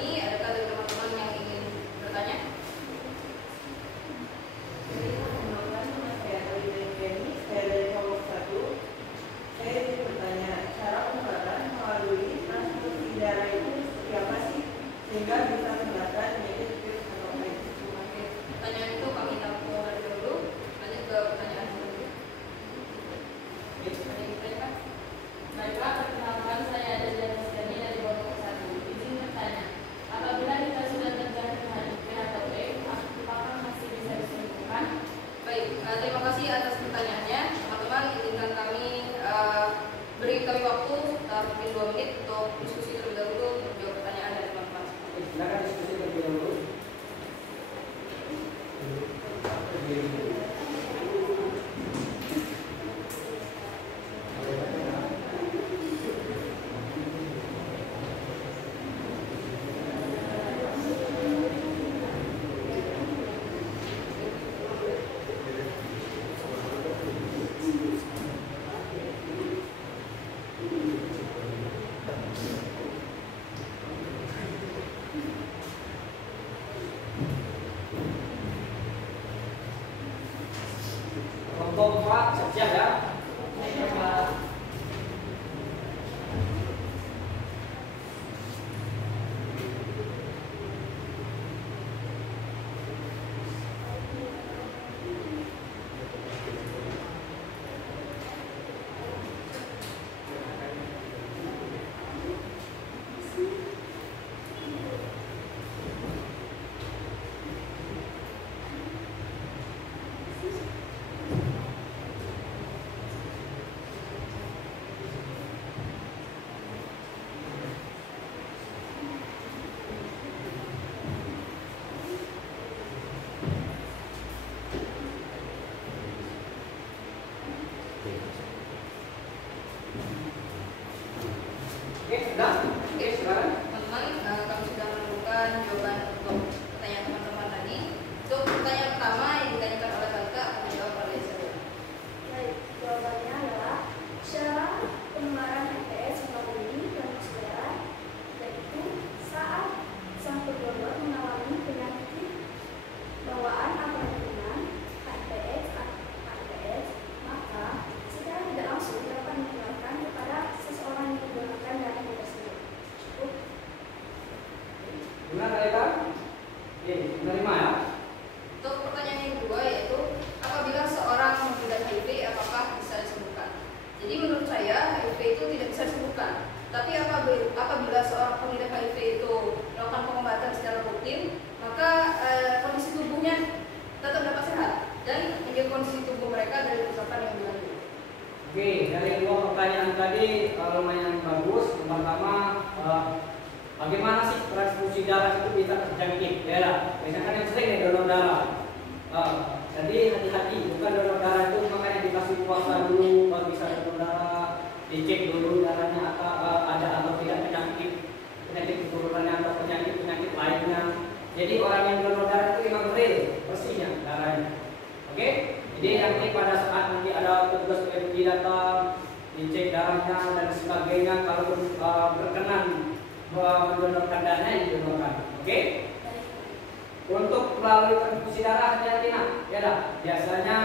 kelompok 4 siap ya. Oke, sudah? Oke, silakan. Teman-teman, kami sudah menemukan jawaban untuk pertanyaan teman-teman tadi. Untuk pertanyaan pertama yang ditanyakan oleh kakak, kami jawab oleh saya. Baik, jawabannya adalah cara penularan HPS melalui kontak udara, yaitu saat sang pendonor mengalami penyakit bawaan atau hubungan HPS, maka secara tidak langsung dapat menularkan kepada seseorang yang menggunakan darah tersebut. Cukup. Gimana kalian? Oke, menerima ya. Untuk pertanyaan yang kedua yaitu apabila seorang mengidap HIV apakah bisa disembuhkan? Jadi menurut saya HIV itu tidak bisa disembuhkan. Tapi apabila seorang pengidap HIV itu melakukan pengobatan secara rutin, maka kondisi tubuhnya tetap dapat sehat dan menjaga kondisi tubuh mereka dari kerusakan yang berlanjut. Oke, dari dua pertanyaan tadi lumayan bagus. Yang pertama, bagaimana sih transfusi darah itu bisa terjangkit? Ya, biasanya kan yang sering nih donor darah. Jadi hati-hati, bukan donor darah itu makanya dikasih puasa dulu baru bisa donor darah. Dicek dulu darahnya ada atau tidak penyakit keturunannya atau penyakit lainnya. Jadi orang yang donor darah itu memang real bersihnya darahnya. Oke? Jadi nanti pada saat nanti ada petugas PMI datang, dicek darahnya dan sebagainya, kalau berkenan mendonorkan dana yang didonorkan. Oke? Untuk melalui transfusi darah hati-hati nak, ya dah. Biasanya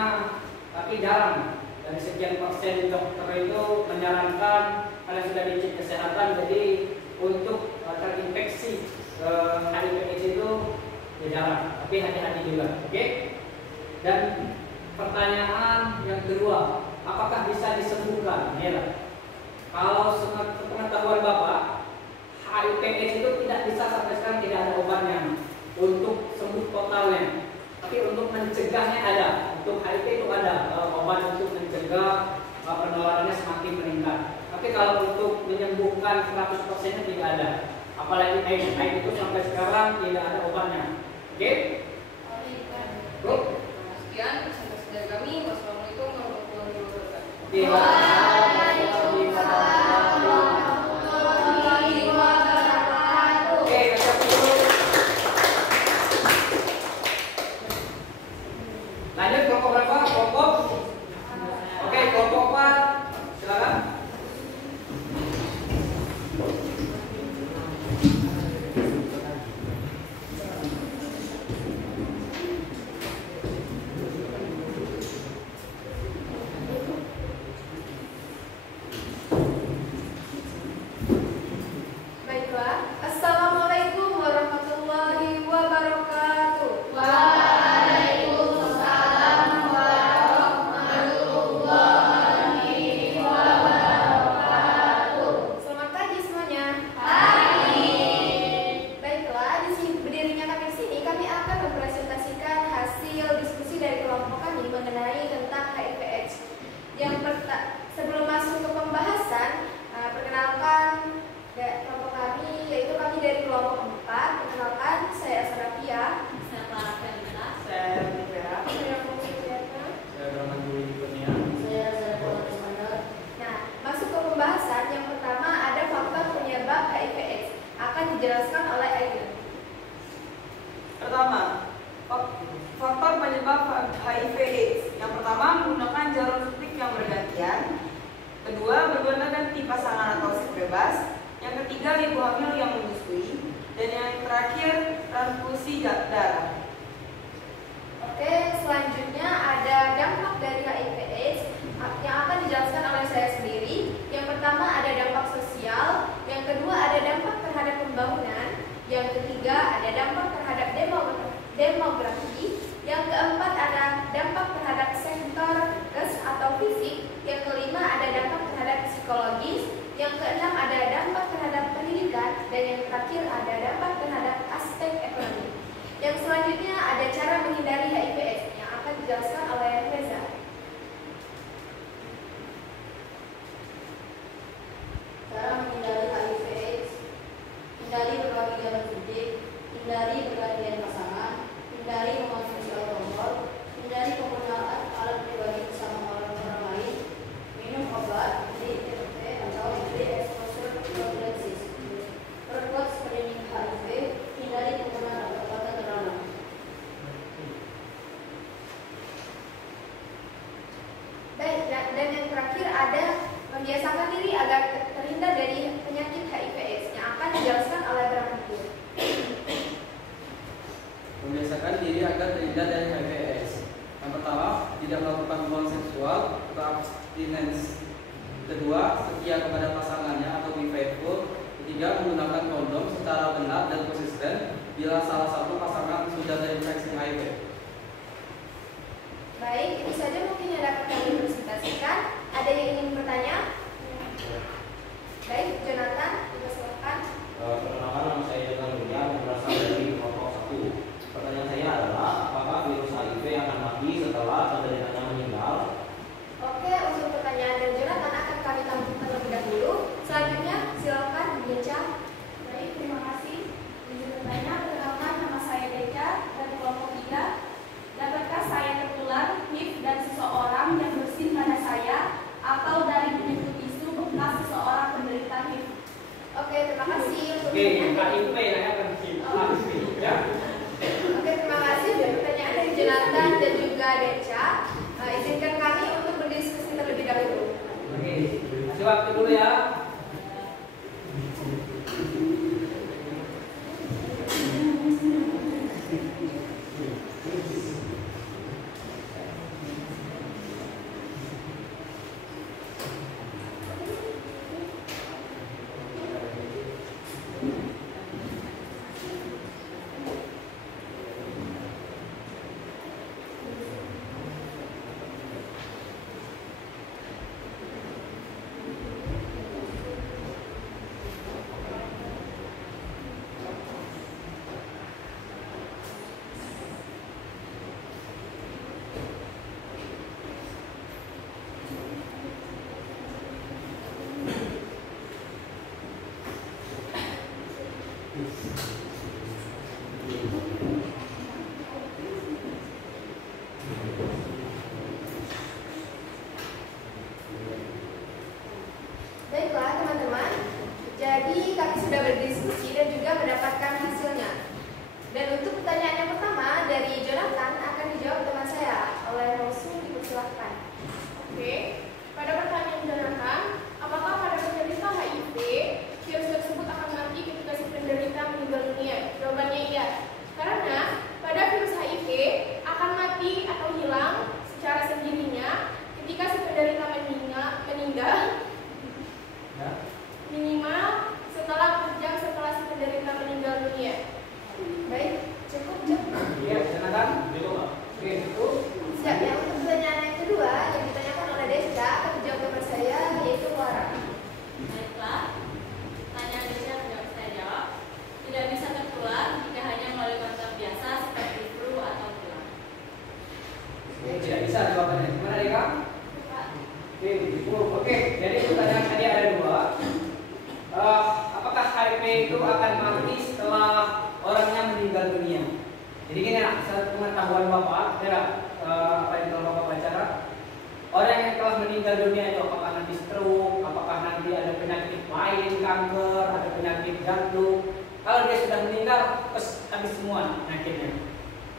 tapi jarang. Dari sekian persen dokter itu menyarankan kalian sudah dicek kesehatan, jadi untuk terinfeksi HIV/AIDS itu ya jarang. Tapi hati-hati juga. Oke? Dan pertanyaan yang kedua, apakah bisa disembuhkan? Ya, kalau sepengetahuan Bapak, HIV/AIDS itu tidak bisa sampai sekarang tidak ada obatnya untuk sembuh totalnya. Tapi untuk mencegahnya ada. Untuk HIV itu ada obat untuk mencegah penularannya semakin meningkat. Tapi kalau untuk menyembuhkan 100%-nya tidak ada. Apalagi AIDS itu sampai sekarang tidak ada obatnya. Oke? Cukup? Sekian presentasi dari kami. Wassalamualaikum warahmatullahi wabarakatuh. Oke, siap dulu. Lanjut kelompok berapa? Kelompok? Oke, kelompok 4. Silakan. Baiklah, Assalamualaikum warahmatullahi wabarakatuh. Selamat pagi semuanya. Baiklah, di sini berdirinya kami di sini, kami akan mempresentasikan hasil diskusi dari kelompok kami mengenai tentang HIV/AIDS. Sebelum masuk ke pembahasan, perkenalkan kelompok kami, yaitu kami dari kelompok 4. Perkenalkan, saya Sarafia. Saya Clara Felita. Saya Rivera. Saya Fungsi Suryatna. Saya Rahman Juli Kurnia. Saya Zara Iskandar. Nah, masuk ke pembahasan. Yang pertama ada faktor penyebab HIV/AIDS. Akan dijelaskan oleh Aileen. Pertama, faktor penyebab HIV/AIDS. Yang pertama, menggunakan jarum suntik yang bergantian. Kedua, bergonta ganti pasangan atau seks bebas. Yang ketiga, ibu hamil yang menyusui. Dan yang terakhir, transfusi darah. Oke, selanjutnya ada dampak dari HIV/AIDS mati. Yang keempat ada dampak terhadap sektor kes atau fisik. Yang kelima ada dampak terhadap psikologis. Yang keenam ada dampak terhadap pendidikan. Dan yang terakhir ada dampak terhadap aspek ekonomi. Yang selanjutnya ada cara menghindari HIV/AIDS yang akan dijelaskan oleh Reza. Cara menghindari HIV/AIDS: hindari berbagi jarum suntik, hindari pergantian pasangan, hindari mengonsumsi alkohol, hindari penggunaan alat pribadi bersama orang lain, minum obat, DPP atau exposure prophylaxis, perkuat screening HIV, hindari penggunaan obat-obatan terlarang. Baik, dan yang terakhir ada membiasakan diri agar terhindar dari penyakit HIV/AIDS yang akan dijelaskan oleh Bramantio. Membiasakan diri agar terhindar dari HIV/AIDS. Yang pertama, tidak melakukan hubungan seksual atau abstinence. Kedua, setia kepada pasangannya atau be faithful. Ketiga, menggunakan kondom secara benar dan konsisten bila salah satu pasangan sudah terinfeksi HIV. Baik, itu saja mungkin yang dapat kami presentasikan. Ada yang ingin bertanya? Baik, Jonathan, dipersilakan. Perkenalkan, nama saya Jonathan Dunia, berasal dari kelompok 1. Pertanyaan saya adalah, apakah virus HIV akan mati setelah penderitanya meninggal? Oke, untuk pertanyaan dari Jonathan akan kami tampilkan terlebih dahulu. Selanjutnya, silakan Deca. Baik, terima kasih. Izin bertanya, perkenalkan nama saya Deca dari kelompok 3. Dapatkah saya tertular HIV dan seseorang yang bersin pada saya atau dari penyebut isu bekas seseorang penderita HIV? Oke, terima kasih untuk HIV ya penting. Ya. Oke, terima kasih untuk pertanyaan dari Jonathan dan juga Deca. Izinkan kami untuk berdiskusi terlebih dahulu. Oke, kasih waktu dulu ya. Baiklah teman-teman, jadi kami sudah berdiskusi dan juga mendapatkan hasilnya. Dan untuk pertanyaan yang pertama dari Jonathan akan dijawab teman saya oleh Rosu, dipersilahkan. Oke, pada pertanyaan Jonathan, apakah pada penderita HIV virus tersebut akan mati ketika si penderita meninggal dunia? Jawabannya iya. Karena pada virus HIV akan mati atau hilang secara sendirinya ketika si penderita meninggal minimal setelah 4 jam setelah si penderita meninggal dunia. Baik, cukup. Iya, Jonathan. Oke, cukup. Siap, yang untuk pertanyaan yang kedua yang ditanyakan oleh Deca akan dijawab kepada saya, yaitu Wara. Baiklah, pertanyaan Deca sudah saya jawab. Tidak bisa tertular jika hanya melalui kontak biasa seperti flu atau pilek. Tidak bisa jawabannya. Gimana Deka? Oke, jadi pertanyaan tadi ada 2. Apakah HIV itu akan mati setelah orangnya meninggal dunia? Jadi gini ya, pengetahuan Bapak, apa yang telah Bapak baca, orang yang telah meninggal dunia itu apakah nanti stroke, apakah nanti ada penyakit lain, kanker, ada penyakit jantung. Kalau dia sudah meninggal, habis semua penyakitnya.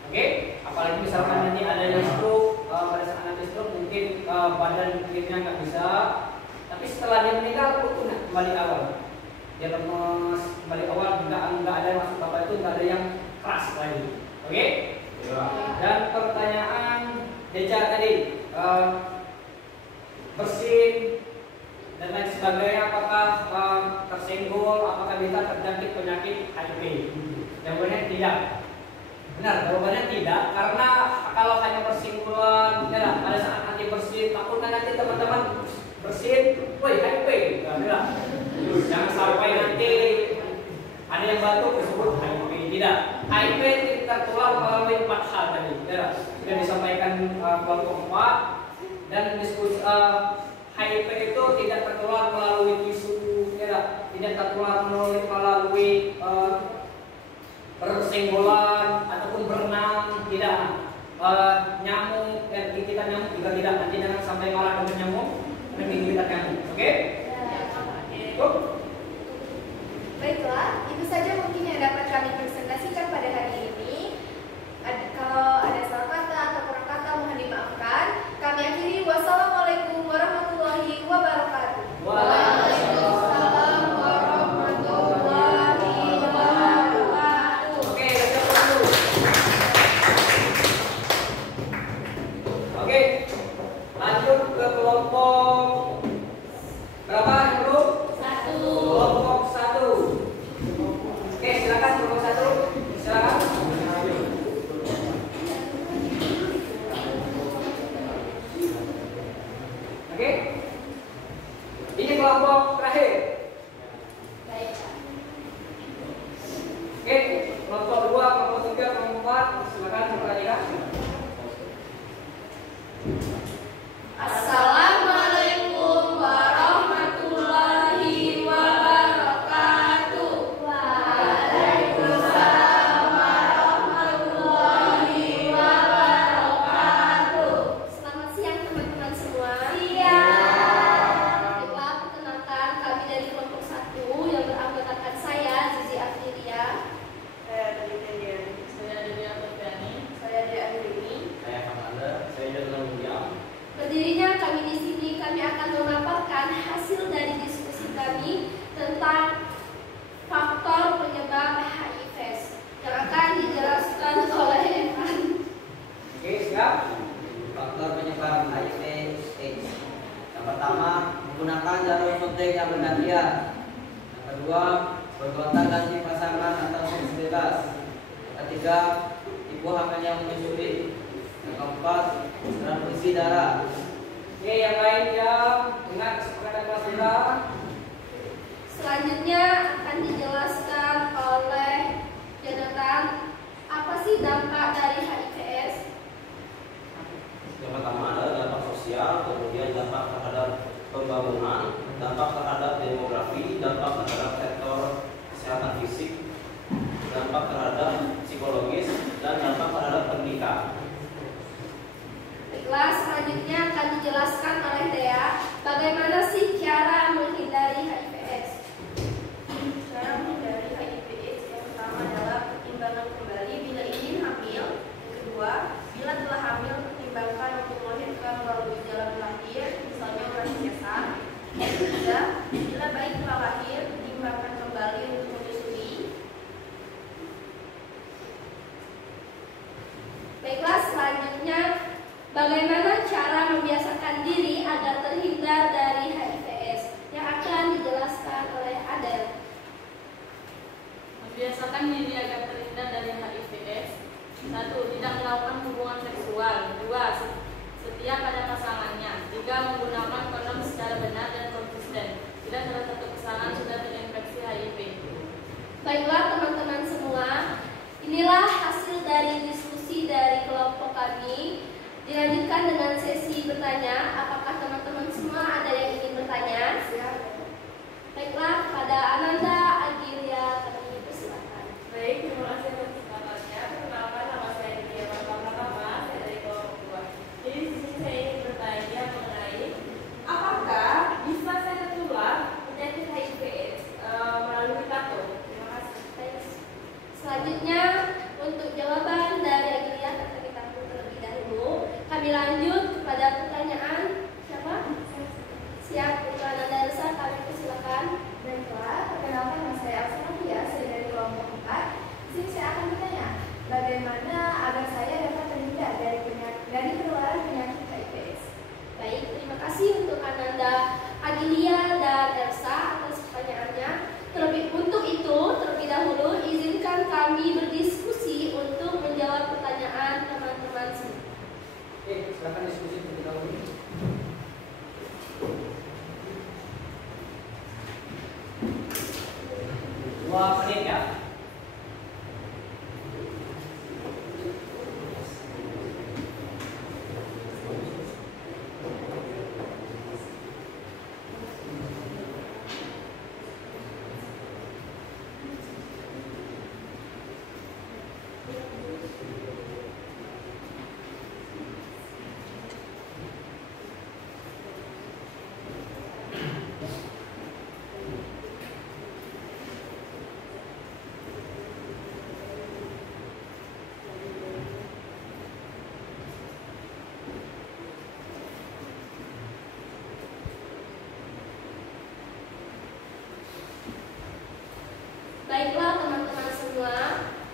Oke, apalagi misalkan nanti ada yang stroke, pada saat nanti stroke mungkin badan kulitnya nggak bisa, tapi setelah dia meninggal utuh kembali awal. Dia lemes kembali awal, nggak ada yang masuk Bapak itu, nggak ada yang keras lagi. Oke? Ya. Dan pertanyaan Deca tadi, bersin dan lain sebagainya, apakah tersenggol, apakah bisa terjangkit penyakit HIV? Jawabannya tidak. Benar, jawabannya tidak, karena kalau hanya bersinggungan, ya, pada saat nanti bersin, takutnya nanti teman-teman bersin, woi HIV, ya, jangan sampai nanti ada yang batuk disebut HIV. Tidak, HIV tertular melalui 4 hal tadi, ya, sudah disampaikan kelompok 4 dan diskusi HIV itu tidak tertular melalui tisu, ya, tidak tertular melalui bersenggolan ataupun berenang, tidak. Nyamuk, kita nyamuk juga tidak. Nanti jangan sampai malah dengan nyamuk, karena kita nyamuk. Oke? Baiklah, itu saja mungkin yang dapat kami presentasikan pada hari ini. Kalau ada salah kata atau kurang kata mohon dimaafkan. Kami akhiri. Wassalamualaikum warahmatullahi wabarakatuh. Waalaikumsalam warahmatullahi wabarakatuh. Oke, baca dulu. Oke, lanjut ke kelompok berapa yang belum? 1. Kelompok 1. Oke, silakan kelompok 1. Silakan. Oke. Ini kelompok terakhir. Oke, kelompok 2, kelompok 3, kelompok 4. Silakan bertanya. Assalamualaikum warahmatullahi wabarakatuh. Waalaikumsalam warahmatullahi wabarakatuh. Selamat siang teman-teman semua. Siang. Baiklah, perkenalkan kami dari kelompok 1 yang beranggotakan saya Zizi Afrilia. Saya dari Denian. Saya dari Afiani. Saya dari Afiani. Saya Kamanda, saya Jonathan William. Berdirinya kami di sini, kami akan memaparkan hasil dari diskusi kami tentang faktor penyebab HIV yang akan dijelaskan oleh Evan. Oke, siap. Faktor penyebab HIV/AIDS. Yang pertama, menggunakan jarum suntik yang bergantian. Yang kedua, bergonta-ganti pasangan atau seks bebas. Yang ketiga, ibu hamil yang menyusui. Yang keempat, transfusi darah. Oke, yang lain yang dengan kesepakatan kelas kita. Selanjutnya akan dijelaskan oleh Jonathan apa sih dampak dari HIV/AIDS. Yang pertama adalah dampak sosial, kemudian dampak terhadap pembangunan, dampak terhadap demografi, dampak terhadap sektor kesehatan fisik, dampak terhadap psikologis, dan dampak terhadap pendidikan. Baiklah, selanjutnya akan dijelaskan oleh Dea bagaimana sih cara menghindari HIV/AIDS. Cara menghindari HIV/AIDS yang pertama adalah pertimbangan kembali bila ingin hamil. Yang kedua, bila telah hamil pertimbangkan untuk melahirkan melalui jalan lahir, misalnya operasi sesar. Yang ketiga, bila bayi telah lahir pertimbangkan kembali untuk menyusui. Baiklah, selanjutnya bagaimana cara membiasakan diri agar terhindar dari HIV/AIDS yang akan dijelaskan oleh Adel. Membiasakan diri agar terhindar dari HIV/AIDS. 1. Tidak melakukan hubungan seksual. 2. Setia pada pasangannya. 3. Menggunakan kondom secara benar dan konsisten. Tidak salah satu pasangan sudah terinfeksi HIV. Baiklah teman-teman semua, inilah hasil dari diskusi dari kelompok kami. Dilanjutkan dengan sesi bertanya. Apakah teman-teman semua ada yang ingin bertanya? Baiklah, pada Ananda Agilia kami persilakan. Baik, terima kasih atas kesempatannya. Perkenalkan, nama saya Dia Pertama, saya dari kelompok 2. Jadi di sini saya ingin bertanya mengenai apakah bisa saya tertular penyakit HIV/AIDS melalui tato? Terima kasih. Baik. Selanjutnya untuk jawaban dari Agilia kata kita terlebih dahulu. Kami lanjut kepada pertanyaan siapa? Siap, untuk Ananda Elsa kami persilakan. Baiklah, perkenalkan nama saya Elsa, saya dari kelompok 4. Di sini saya silakan diskusi terlebih dahulu. 2 menit ya. Baiklah teman-teman semua,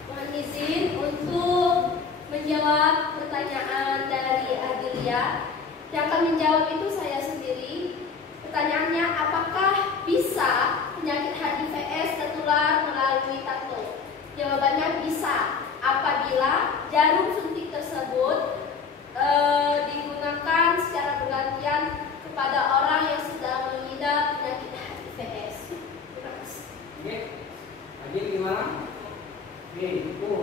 mohon izin untuk menjawab pertanyaan dari Agilia. Yang akan menjawab itu saya sendiri. Pertanyaannya, apakah bisa penyakit HIV/AIDS tertular melalui tato? Jawabannya bisa, apabila jarum suntik tersebut digunakan secara bergantian kepada orang yang sedang mengidap penyakit HIV/AIDS. Terima kasih. Oke. Lagi gimana? Oke, itu.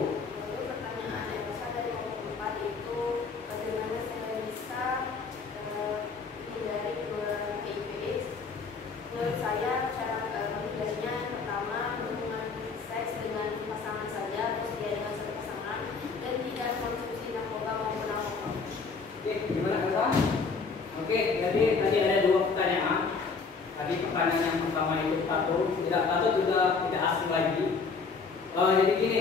Lalu pertanyaan yang besar dari kelompok 4 itu bagaimana saya bisa menghindari penularan HIV/AIDS? Menurut saya cara menghindarinya pertama hubungan seks dengan pasangan saja, terus dia dengan satu pasangan, dan tidak konsumsi narkoba maupun alkohol. Oke, gimana Elsa? Oke, jadi tadi ada 2 pertanyaan. Tadi pertanyaan yang pertama itu tato, juga tidak asing lagi. Jadi gini,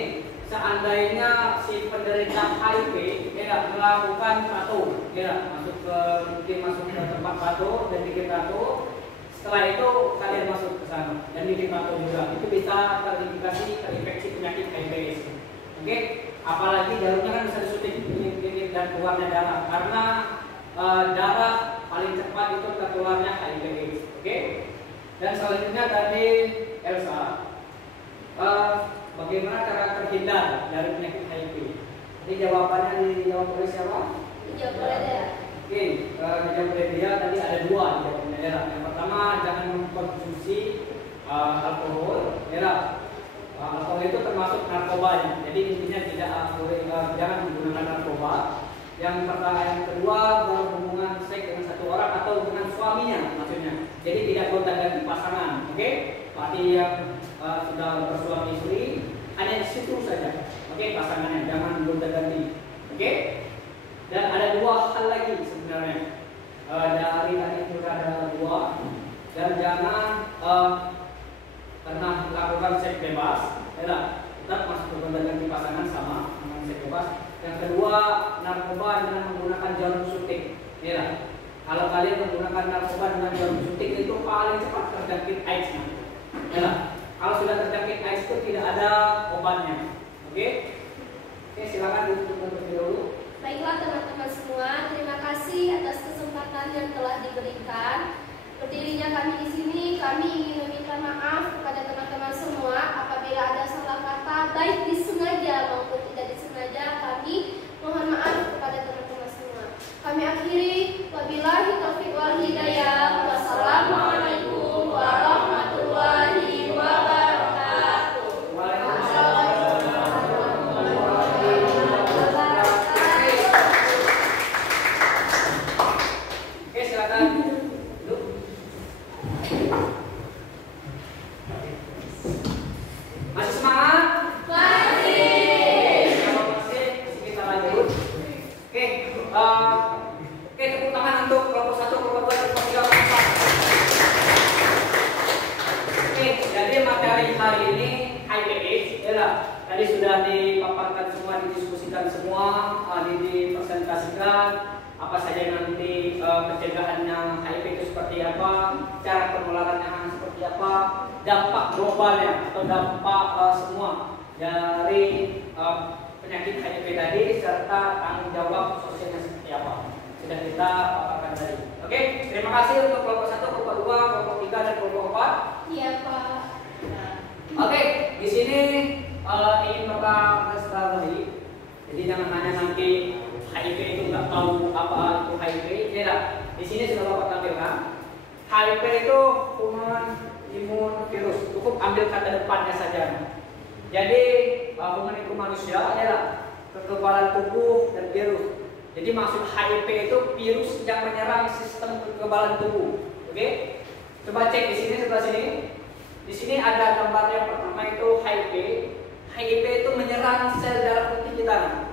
seandainya si penderita HIV tidak melakukan tato, masuk ke tempat tato dan bikin tato, setelah itu kalian masuk ke sana dan bikin tato juga, itu bisa terinfeksi penyakit HIV/AIDS. Oke, apalagi jarumnya kan bisa disuntik dan keluarnya darah, karena darah paling cepat itu tertularnya HIV/AIDS. Oke. Dan selanjutnya tadi Elsa, bagaimana cara terhindar dari penyakit HIV? Ini jawabannya dijawab oleh siapa? Dijawab oleh Dea. Oke, dijawab oleh Dea. Tadi ada 2 jawabannya Dea. Yang pertama, jangan mengkonsumsi alkohol. Alkohol itu termasuk narkobanya. Jadi intinya jangan menggunakan narkoba. Yang kedua, berhubungan seks dengan satu orang atau dengan suaminya, maksudnya. Jadi tidak gonta-ganti pasangan, oke? Berarti yang sudah bersuami istri hanya di situ saja, oke? Pasangannya jangan gonta-ganti, oke? Dan ada 2 hal lagi sebenarnya. Dari tadi itu ada 2. Dan jangan pernah melakukan seks bebas, tetap masuk gonta-ganti pasangan sama dengan seks bebas. Yang kedua, narkoba dengan menggunakan jarum suntik. Kalau kalian menggunakan narkoba dengan jarum suntik itu paling cepat terjangkit AIDS. Kalau sudah terjangkit AIDS itu tidak ada obatnya. Oke, silakan ditutup terlebih dahulu. Baiklah teman-teman semua, terima kasih atas kesempatan yang telah diberikan. Berdirinya kami di sini, kami ingin meminta maaf kepada teman-teman semua apabila ada salah kata, baik disengaja maupun tidak disengaja. Kami mohon maaf kepada teman-teman semua. Kami akhiri, wabillahi taufiq wal hidayah. Wassalamualaikum warahmatullahi wabarakatuh. Oke, silakan. Masih semangat? Masih. Kita lanjut. Oke, tepuk tangan untuk kelompok 1, kelompok 2, kelompok 3, kelompok 4. Oke, jadi materi hari ini HIV/AIDS, tadi sudah dipaparkan semua, didiskusikan semua, dipresentasikan apa saja nanti pencegahannya HIV itu seperti apa, cara penularannya seperti apa, dampak globalnya atau dampak semua dari penyakit HIV tadi, serta tanggung jawab sosialnya seperti apa, sudah kita paparkan tadi. Oke, terima kasih untuk kelompok 1, kelompok 2, kelompok 3, dan kelompok 4. Iya Pak. Oke, di sini ingin Bapak kasih tahu lagi. Jadi jangan hanya nanti HIV itu nggak tahu apa Ini lah, di sini sudah Bapak tampilkan. HIV itu human imun virus. Cukup ambil kata depannya saja. Jadi human itu manusia adalah kekebalan tubuh dan virus. Jadi maksud HIV itu virus yang menyerang sistem kekebalan tubuh. Oke? Coba cek di sini sebelah sini. Di sini ada gambarnya pertama itu HIV. HIV itu menyerang sel darah putih kita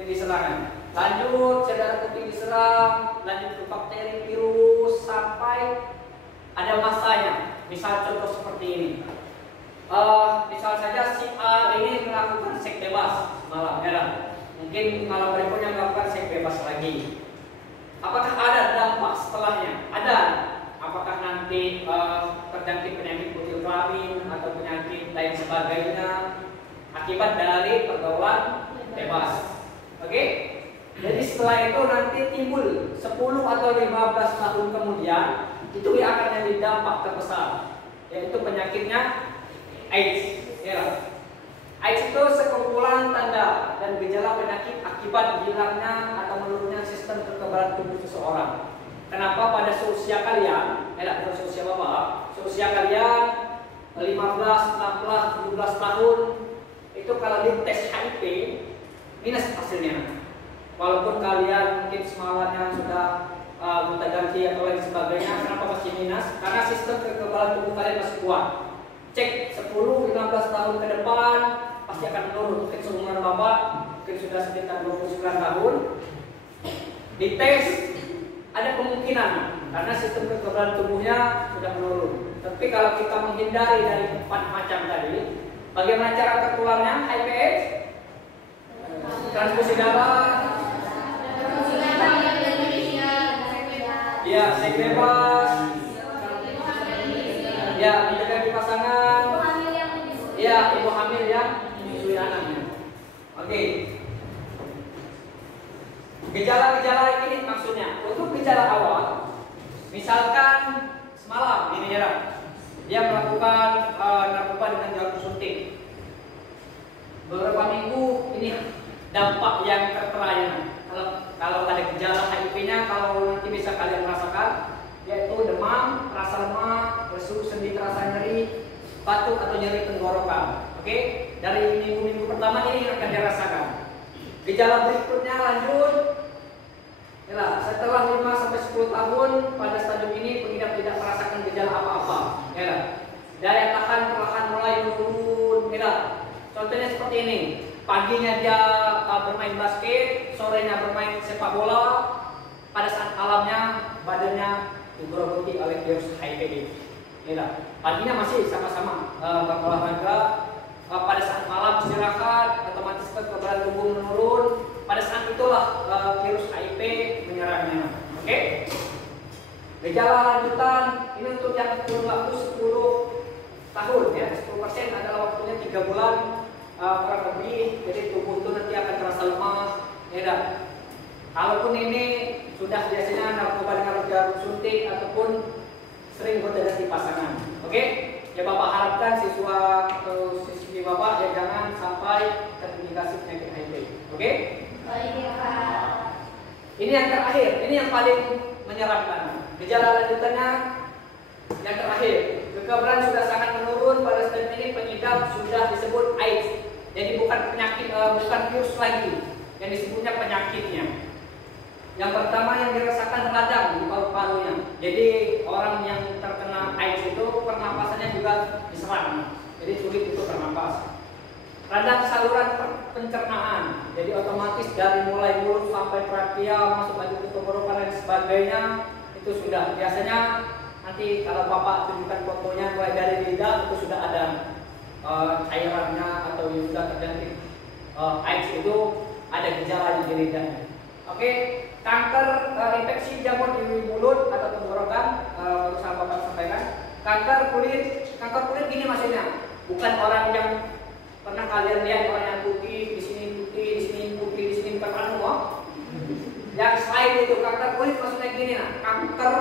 yang diserang. Lanjut sel darah putih diserang, lanjut ke bakteri, virus sampai ada masanya. Misal contoh seperti ini. Misal saja si A ini melakukan seks bebas malam ya. Mungkin malam berikutnya melakukan seks bebas lagi. Apakah ada dampak setelahnya? Ada. Apakah nanti terjangkit penyakit kutil kelamin atau penyakit lain sebagainya akibat dari pergaulan bebas? Oke? Jadi setelah itu nanti timbul 10 atau 15 tahun kemudian itu yang akan jadi dampak terbesar, yaitu penyakitnya AIDS. Ya. AIDS itu sekumpulan tanda dan gejala penyakit akibat hilangnya atau menurunnya sistem kekebalan tubuh seseorang. Kenapa pada seusia kalian, bukan seusia Bapak, seusia kalian 15, 16, 17 tahun itu kalau dites HIV minus hasilnya. Walaupun kalian mungkin semuanya sudah gonta ganti atau lain sebagainya, kenapa masih minus? Karena sistem kekebalan tubuh kalian masih kuat. Cek 10-15 tahun ke depan pasti akan menurun. Mungkin seumuran Bapak mungkin sudah sekitar 29 tahun. Dites ada kemungkinan karena sistem kekebalan tubuhnya sudah menurun. Tapi kalau kita menghindari dari 4 macam tadi, bagaimana cara tertularnya HIV/AIDS? Transfusi darah, ya seks bebas, ya menjaga pasangan, ya ibu hamil yang menyusui anaknya. Oke. Gejala-gejala ini maksudnya untuk gejala awal, misalkan semalam ini ya, dia melakukan narkoba dengan jarum suntik. Beberapa minggu ini dampak yang terperaya. Kalau ada gejala HIV-nya, kalau nanti bisa kalian merasakan, yaitu demam, rasa lemah, lesu, sendi terasa nyeri, batuk atau nyeri tenggorokan. Oke, dari minggu-minggu pertama ini akan dirasakan. Gejala berikutnya lanjut. Ya, setelah 5-10 tahun pada stadium ini pengidap tidak merasakan gejala apa-apa. Ya, daya tahan perlahan mulai menurun. Ya, contohnya seperti ini. Paginya dia bermain basket, sorenya bermain sepak bola. Pada saat malamnya badannya digerogoti oleh virus HIV. Ya, paginya masih sama-sama berolahraga. Pada saat malam istirahat, otomatis kekebalan tubuh menurun. Pada saat itulah virus HIV menyerangnya. Oke? Gejala lanjutan ini untuk yang kurun waktu 10 tahun ya. 10% adalah waktunya 3 bulan kurang lebih. Jadi tubuh itu nanti akan terasa lemah. Ya. Kalaupun ini sudah biasanya narkoba dengan jarum suntik ataupun sering gonta-ganti pasangan. Oke? Ya Bapak harapkan siswa atau siswi Bapak ya jangan sampai terindikasi penyakit HIV. Oke? Baik ya Pak. Ini yang terakhir, ini yang paling menyeramkan. Gejala lanjutannya yang terakhir, kekebalan sudah sangat menurun. Pada stadium ini pengidap sudah disebut AIDS. Jadi bukan penyakit, bukan virus lagi, yang disebutnya penyakitnya. Yang pertama yang dirasakan radang di paru-parunya. Jadi orang yang terkena AIDS itu pernapasannya juga diserang. Jadi sulit untuk bernapas. Radang saluran pencernaan. Jadi otomatis dari mulai mulut sampai trakea masuk lagi ke tenggorokan dan sebagainya itu sudah. Biasanya nanti kalau Bapak tunjukkan fotonya mulai dari lidah itu sudah ada cairannya atau sudah terjangkit AIDS itu ada gejala di lidahnya. Oke, kanker infeksi jamur di mulut atau tenggorokan baru Bapak sampaikan. Kanker kulit gini maksudnya, bukan orang yang pernah kalian lihat orang yang putih di sini putih, di sini putih, di sini bukan yang selain itu kanker kulit maksudnya gini kanker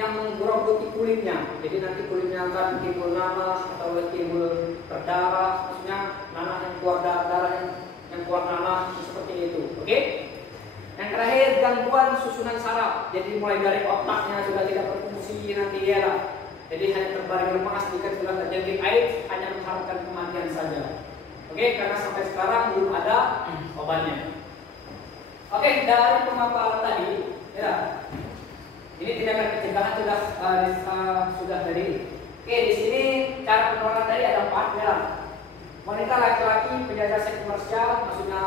yang menggerogoti kulitnya. Jadi nanti kulitnya akan timbul nanah atau timbul berdarah, maksudnya nanah yang keluar darah yang keluar nanah seperti itu. Oke? Yang terakhir gangguan susunan saraf. Jadi mulai dari otaknya sudah tidak berfungsi nanti ya lah. Jadi hanya terbaring lemas jika sudah terjangkit AIDS, hanya mengharapkan kematian saja. Oke, karena sampai sekarang belum ada obatnya. Oke, dari pemaparan tadi, ya, ini tindakan pencegahan sudah tadi. Oke, di sini cara penularan tadi ada 4 ya. Wanita laki-laki penjajah seks komersial, maksudnya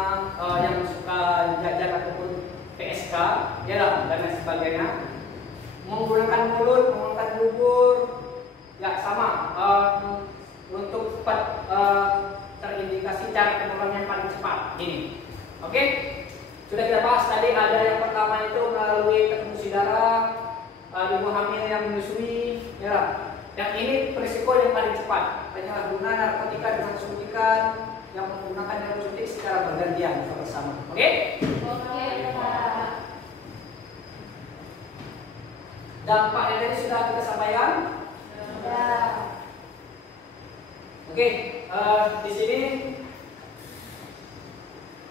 yang suka jajan ataupun PSK, ya lah, dan lain sebagainya. Menggunakan mulut, menggunakan bubur, ya sama. Untuk terindikasi cara penularan yang paling cepat ini. Oke, sudah kita bahas tadi. Ada yang pertama itu melalui transfusi darah, ibu hamil yang menyusui, ya. Yang ini berisiko yang paling cepat. Penyalahguna narkotika dengan suntikan yang menggunakan jarum suntik secara bergantian bersama. Oke? Oke, Pak. Dampaknya tadi sudah kita sampaikan. Ya. Oke, di sini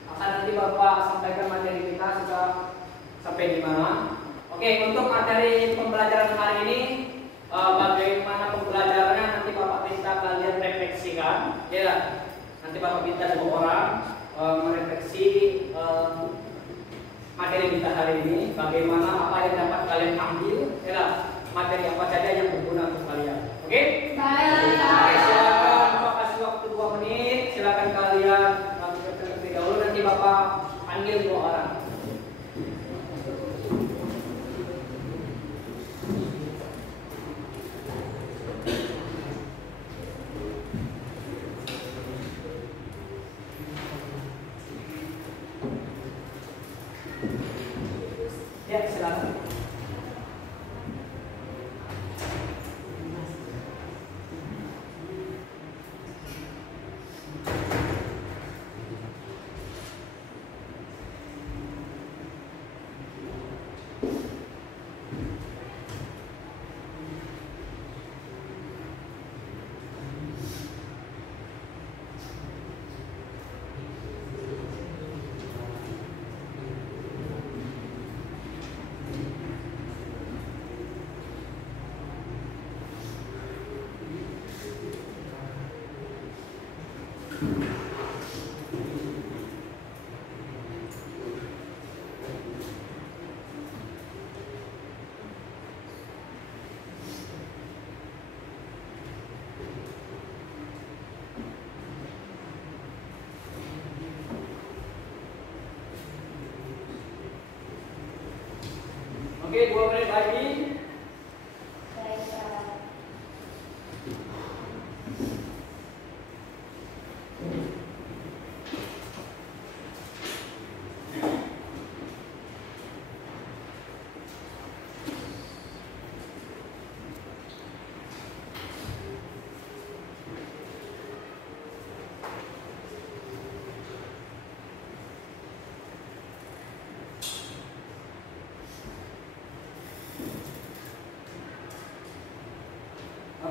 akan nanti Bapak sampaikan materi kita sudah sampai di mana. Oke, untuk materi pembelajaran hari ini, bagaimana pembelajarannya nanti Bapak minta kalian refleksikan, ya. Nanti Bapak minta 2 orang merefleksi materi kita hari ini, bagaimana apa yang dapat kalian ambil, ya. Materi apa saja yang berguna untuk kalian. Oke? Baik. Oke, silakan Bapak kasih waktu 2 menit. Silakan kalian lakukan terlebih dahulu, nanti Bapak panggil 2 orang. Ya, silakan. Oke, 2 menit lagi. Baik, Pak.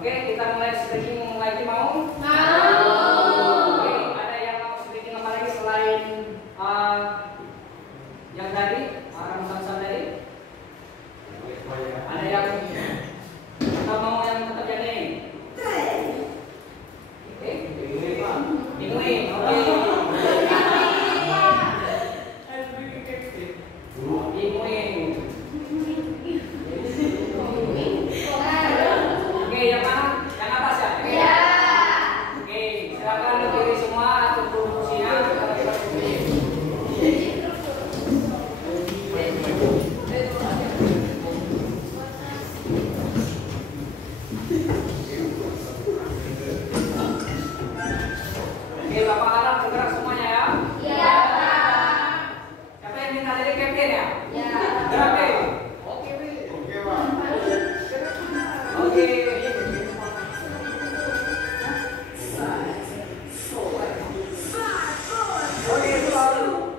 Oke, kita mulai speaking lagi mau? Mau. Oke, ada yang mau speaking apa lagi selain yang tadi, rumusan tadi? Ada yang kita mau yang tetap jadi? Oke, ini, oke. Oke, yang mana? Yang atas ya? Ya. Oke, silakan berdiri semua atau kursinya. Oke, Bapak harap bergerak semuanya ya. Iya, Pak. Siapa yang minta jadi kapten ya? Ya. Gerak deh. Oke, Pak. Oke. Oke, selalu.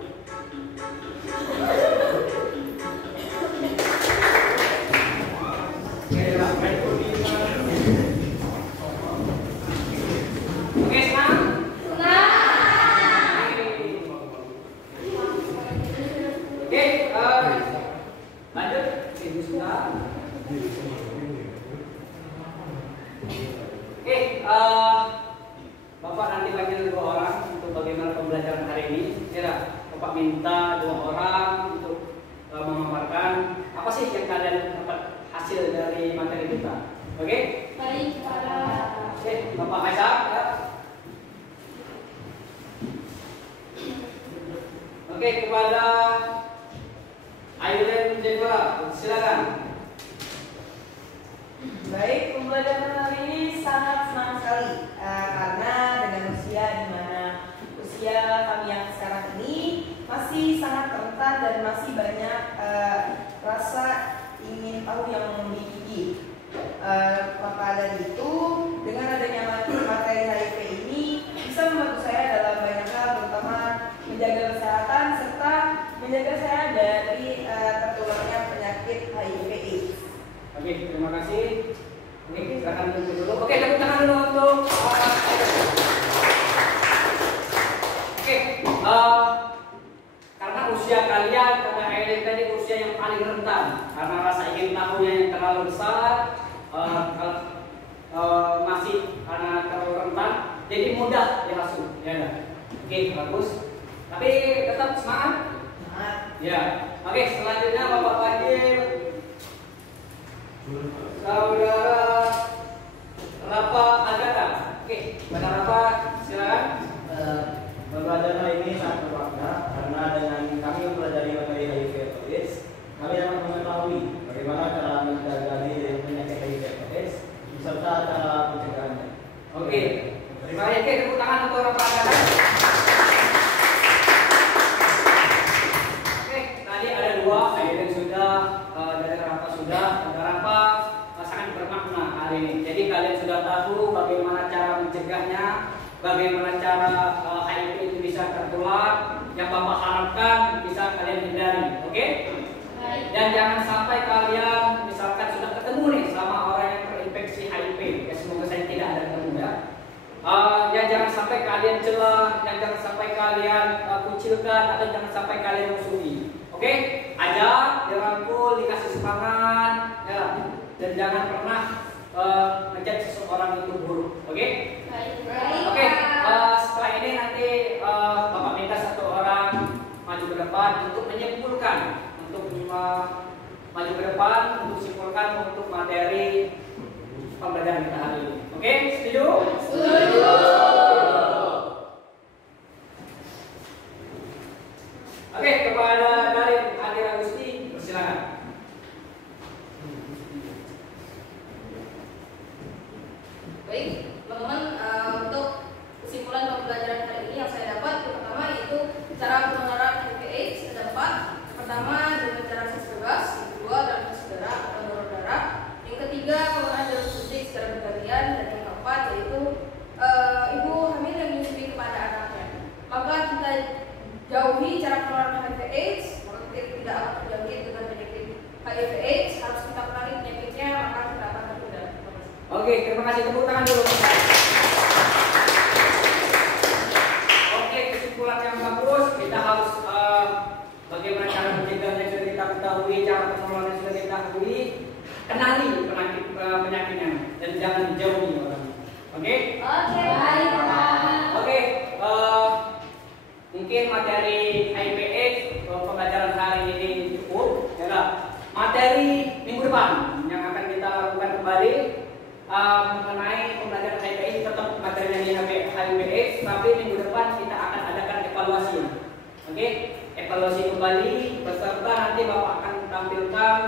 Oke, senang? Oke, lanjut. Ibu sudah. Oke, Bapak nanti panggil 2 orang untuk bagaimana pembelajaran hari ini. Ya, Bapak minta 2 orang untuk memaparkan apa sih yang kalian dapat hasil dari materi kita. Oke? Baik, Pak. Oke, Bapak Aisyah. Ya. Oke, kepada Ayu dan Jenderal, silakan. Baik, pembelajaran hari ini sangat senang sekali karena dengan usia di mana usia kami yang sekarang ini masih sangat rentan dan masih banyak rasa ingin tahu yang memiliki. Maka dari itu, dengan adanya materi HIV ini bisa membantu saya dalam banyak hal, terutama menjaga kesehatan serta menjaga saya dari tertularnya penyakit HIV/AIDS. Oke, terima kasih. Oke, silakan duduk dulu. Oke, tepuk tangan dulu untuk Oke, karena usia kalian, karena Ellen tadi usia yang paling rentan, karena rasa ingin tahunya yang terlalu besar, masih karena terlalu rentan, jadi mudah dihasut. Ya, oke, bagus. Tapi tetap semangat. Ya, oke. Selanjutnya Bapak panggil Saudara Rafa Agatha. Oke, Saudara Rafa, silakan. Pembelajaran hari ini sangat bermakna karena dengan kami mempelajari materi HIV/AIDS, kami dapat mengetahui bagaimana cara menjaga diri dari penyakit HIV/AIDS beserta cara pencegahannya. Oke, terima kasih. Oke, tepuk tangan untuk Rafa Agatha. Oke, tadi ada 2, Aiden sudah, dari Rafa sudah, dan Rafa sangat bermakna hari ini. Jadi kalian sudah tahu bagaimana cara mencegahnya, bagaimana cara HIV itu bisa tertular. Yang Bapak harapkan bisa kalian hindari, oke? Dan jangan sampai kalian misalkan sudah ketemu nih sama orang yang terinfeksi HIV, ya semoga saya tidak ada ketemu ya. Ya jangan sampai kalian celah, yang jangan sampai kalian kucilkan, atau jangan sampai kalian musuhi, oke? Ajar, dirangkul, dikasih semangat, ya. Dan jangan pernah ngejudge seseorang itu buruk, oke? Oke, setelah ini nanti Bapak minta 1 orang maju ke depan untuk menyimpulkan, untuk maju ke depan untuk simpulkan untuk materi pembelajaran kita hari ini. Oke, setuju? Setuju. Oke, kepada dari Adir Agusti, persilakan. Baik, teman-teman, untuk kesimpulan pembelajaran hari ini yang saya dapat, yang pertama yaitu cara penularan HIV/AIDS ada 4. Yang pertama dengan cara seks bebas, yang kedua transfusi darah atau donor darah, yang ketiga penggunaan jarum suntik secara bergantian, dan yang keempat yaitu ibu hamil yang menyusui kepada anaknya. Maka kita jauhi cara penularan HIV/AIDS, maka kita tidak akan terjangkit dengan penyakit HIV/AIDS. Harus kita kenali penyakitnya, maka kita akan terhindar. Oke, terima kasih. Tepuk tangan dulu. Oke, kesimpulan yang bagus. Kita harus bagaimana cara mencegahnya sudah kita ketahui, cara penularannya sudah kita ketahui. Kenali penyakitnya dan jangan dijauhi orang. Oke? Oke, baik. Oke, mungkin materi HIV/AIDS pembelajaran hari ini cukup. Ya, materi minggu depan yang akan kita lakukan kembali mengenai pembelajaran HIV/AIDS, tetap materinya HIV/AIDS, tapi minggu depan kita akan adakan evaluasi. Oke, evaluasi kembali beserta nanti Bapak akan tampilkan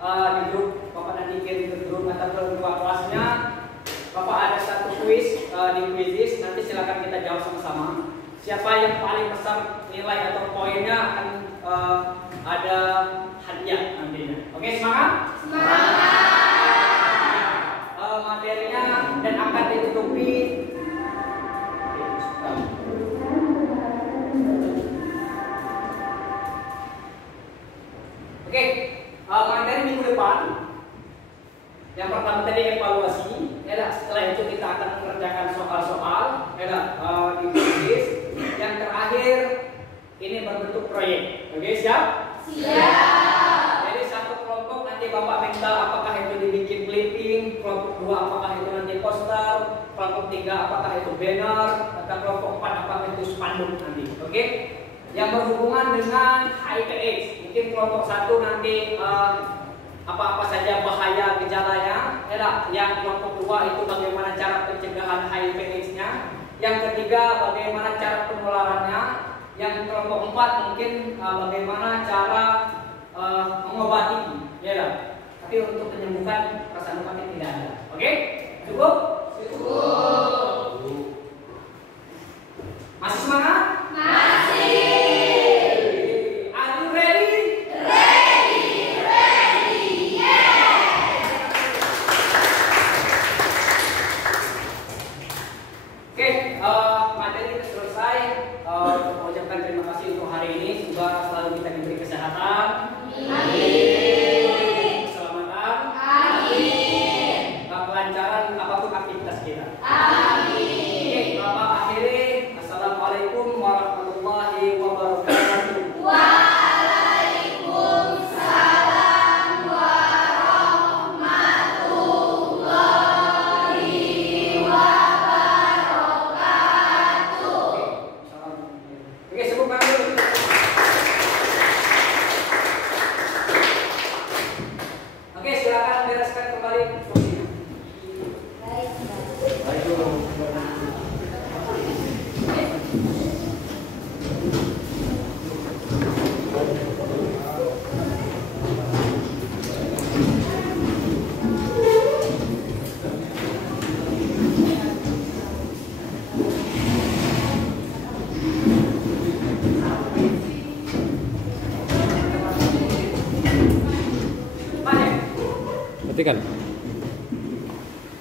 di grup, Bapak nanti kirim ke grup atau ke kelasnya. Bapak ada 1 kuis di Quizizz, nanti silakan kita jawab sama-sama. Siapa yang paling besar nilai atau poinnya akan ada hadiah nantinya. Oke, semangat? Semangat. Materinya dan akan ditutupi oke, materi minggu depan yang pertama tadi evaluasi, ya. Setelah itu kita akan mengerjakan soal-soal, ya, di Quizizz. Yang terakhir ini berbentuk proyek. Oke, siap? Jadi satu kelompok nanti Bapak minta apakah itu dibikin clipping, kelompok 2 apakah itu nanti poster, kelompok 3 apakah itu banner, atau kelompok 4 apakah itu spanduk nanti. Oke? Yang berhubungan dengan HIV/AIDS. Mungkin kelompok 1 nanti apa-apa saja bahaya gejalanya. Yang kelompok 2 itu bagaimana cara pencegahan HIV/AIDS-nya. Yang ketiga bagaimana cara penularannya. Yang kelompok 4 mungkin bagaimana cara mengobati, ya lah. Tapi untuk penyembuhan perasaan kami tidak ada. Oke? Cukup? Cukup. Masih semangat? Masih. Are you ready? Oke, materi kita selesai. Mengucapkan terima kasih untuk hari ini. Semoga selalu kita diberi kesehatan. Amin. Keselamatan. Amin. Kelancaran apapun aktivitas kita. Amin. Oke, Bapak akhiri. Assalamualaikum warahmatullahi wabarakatuh. Oke, sebutkan dulu. Oke, silakan bereskan kembali kursinya. Matikan.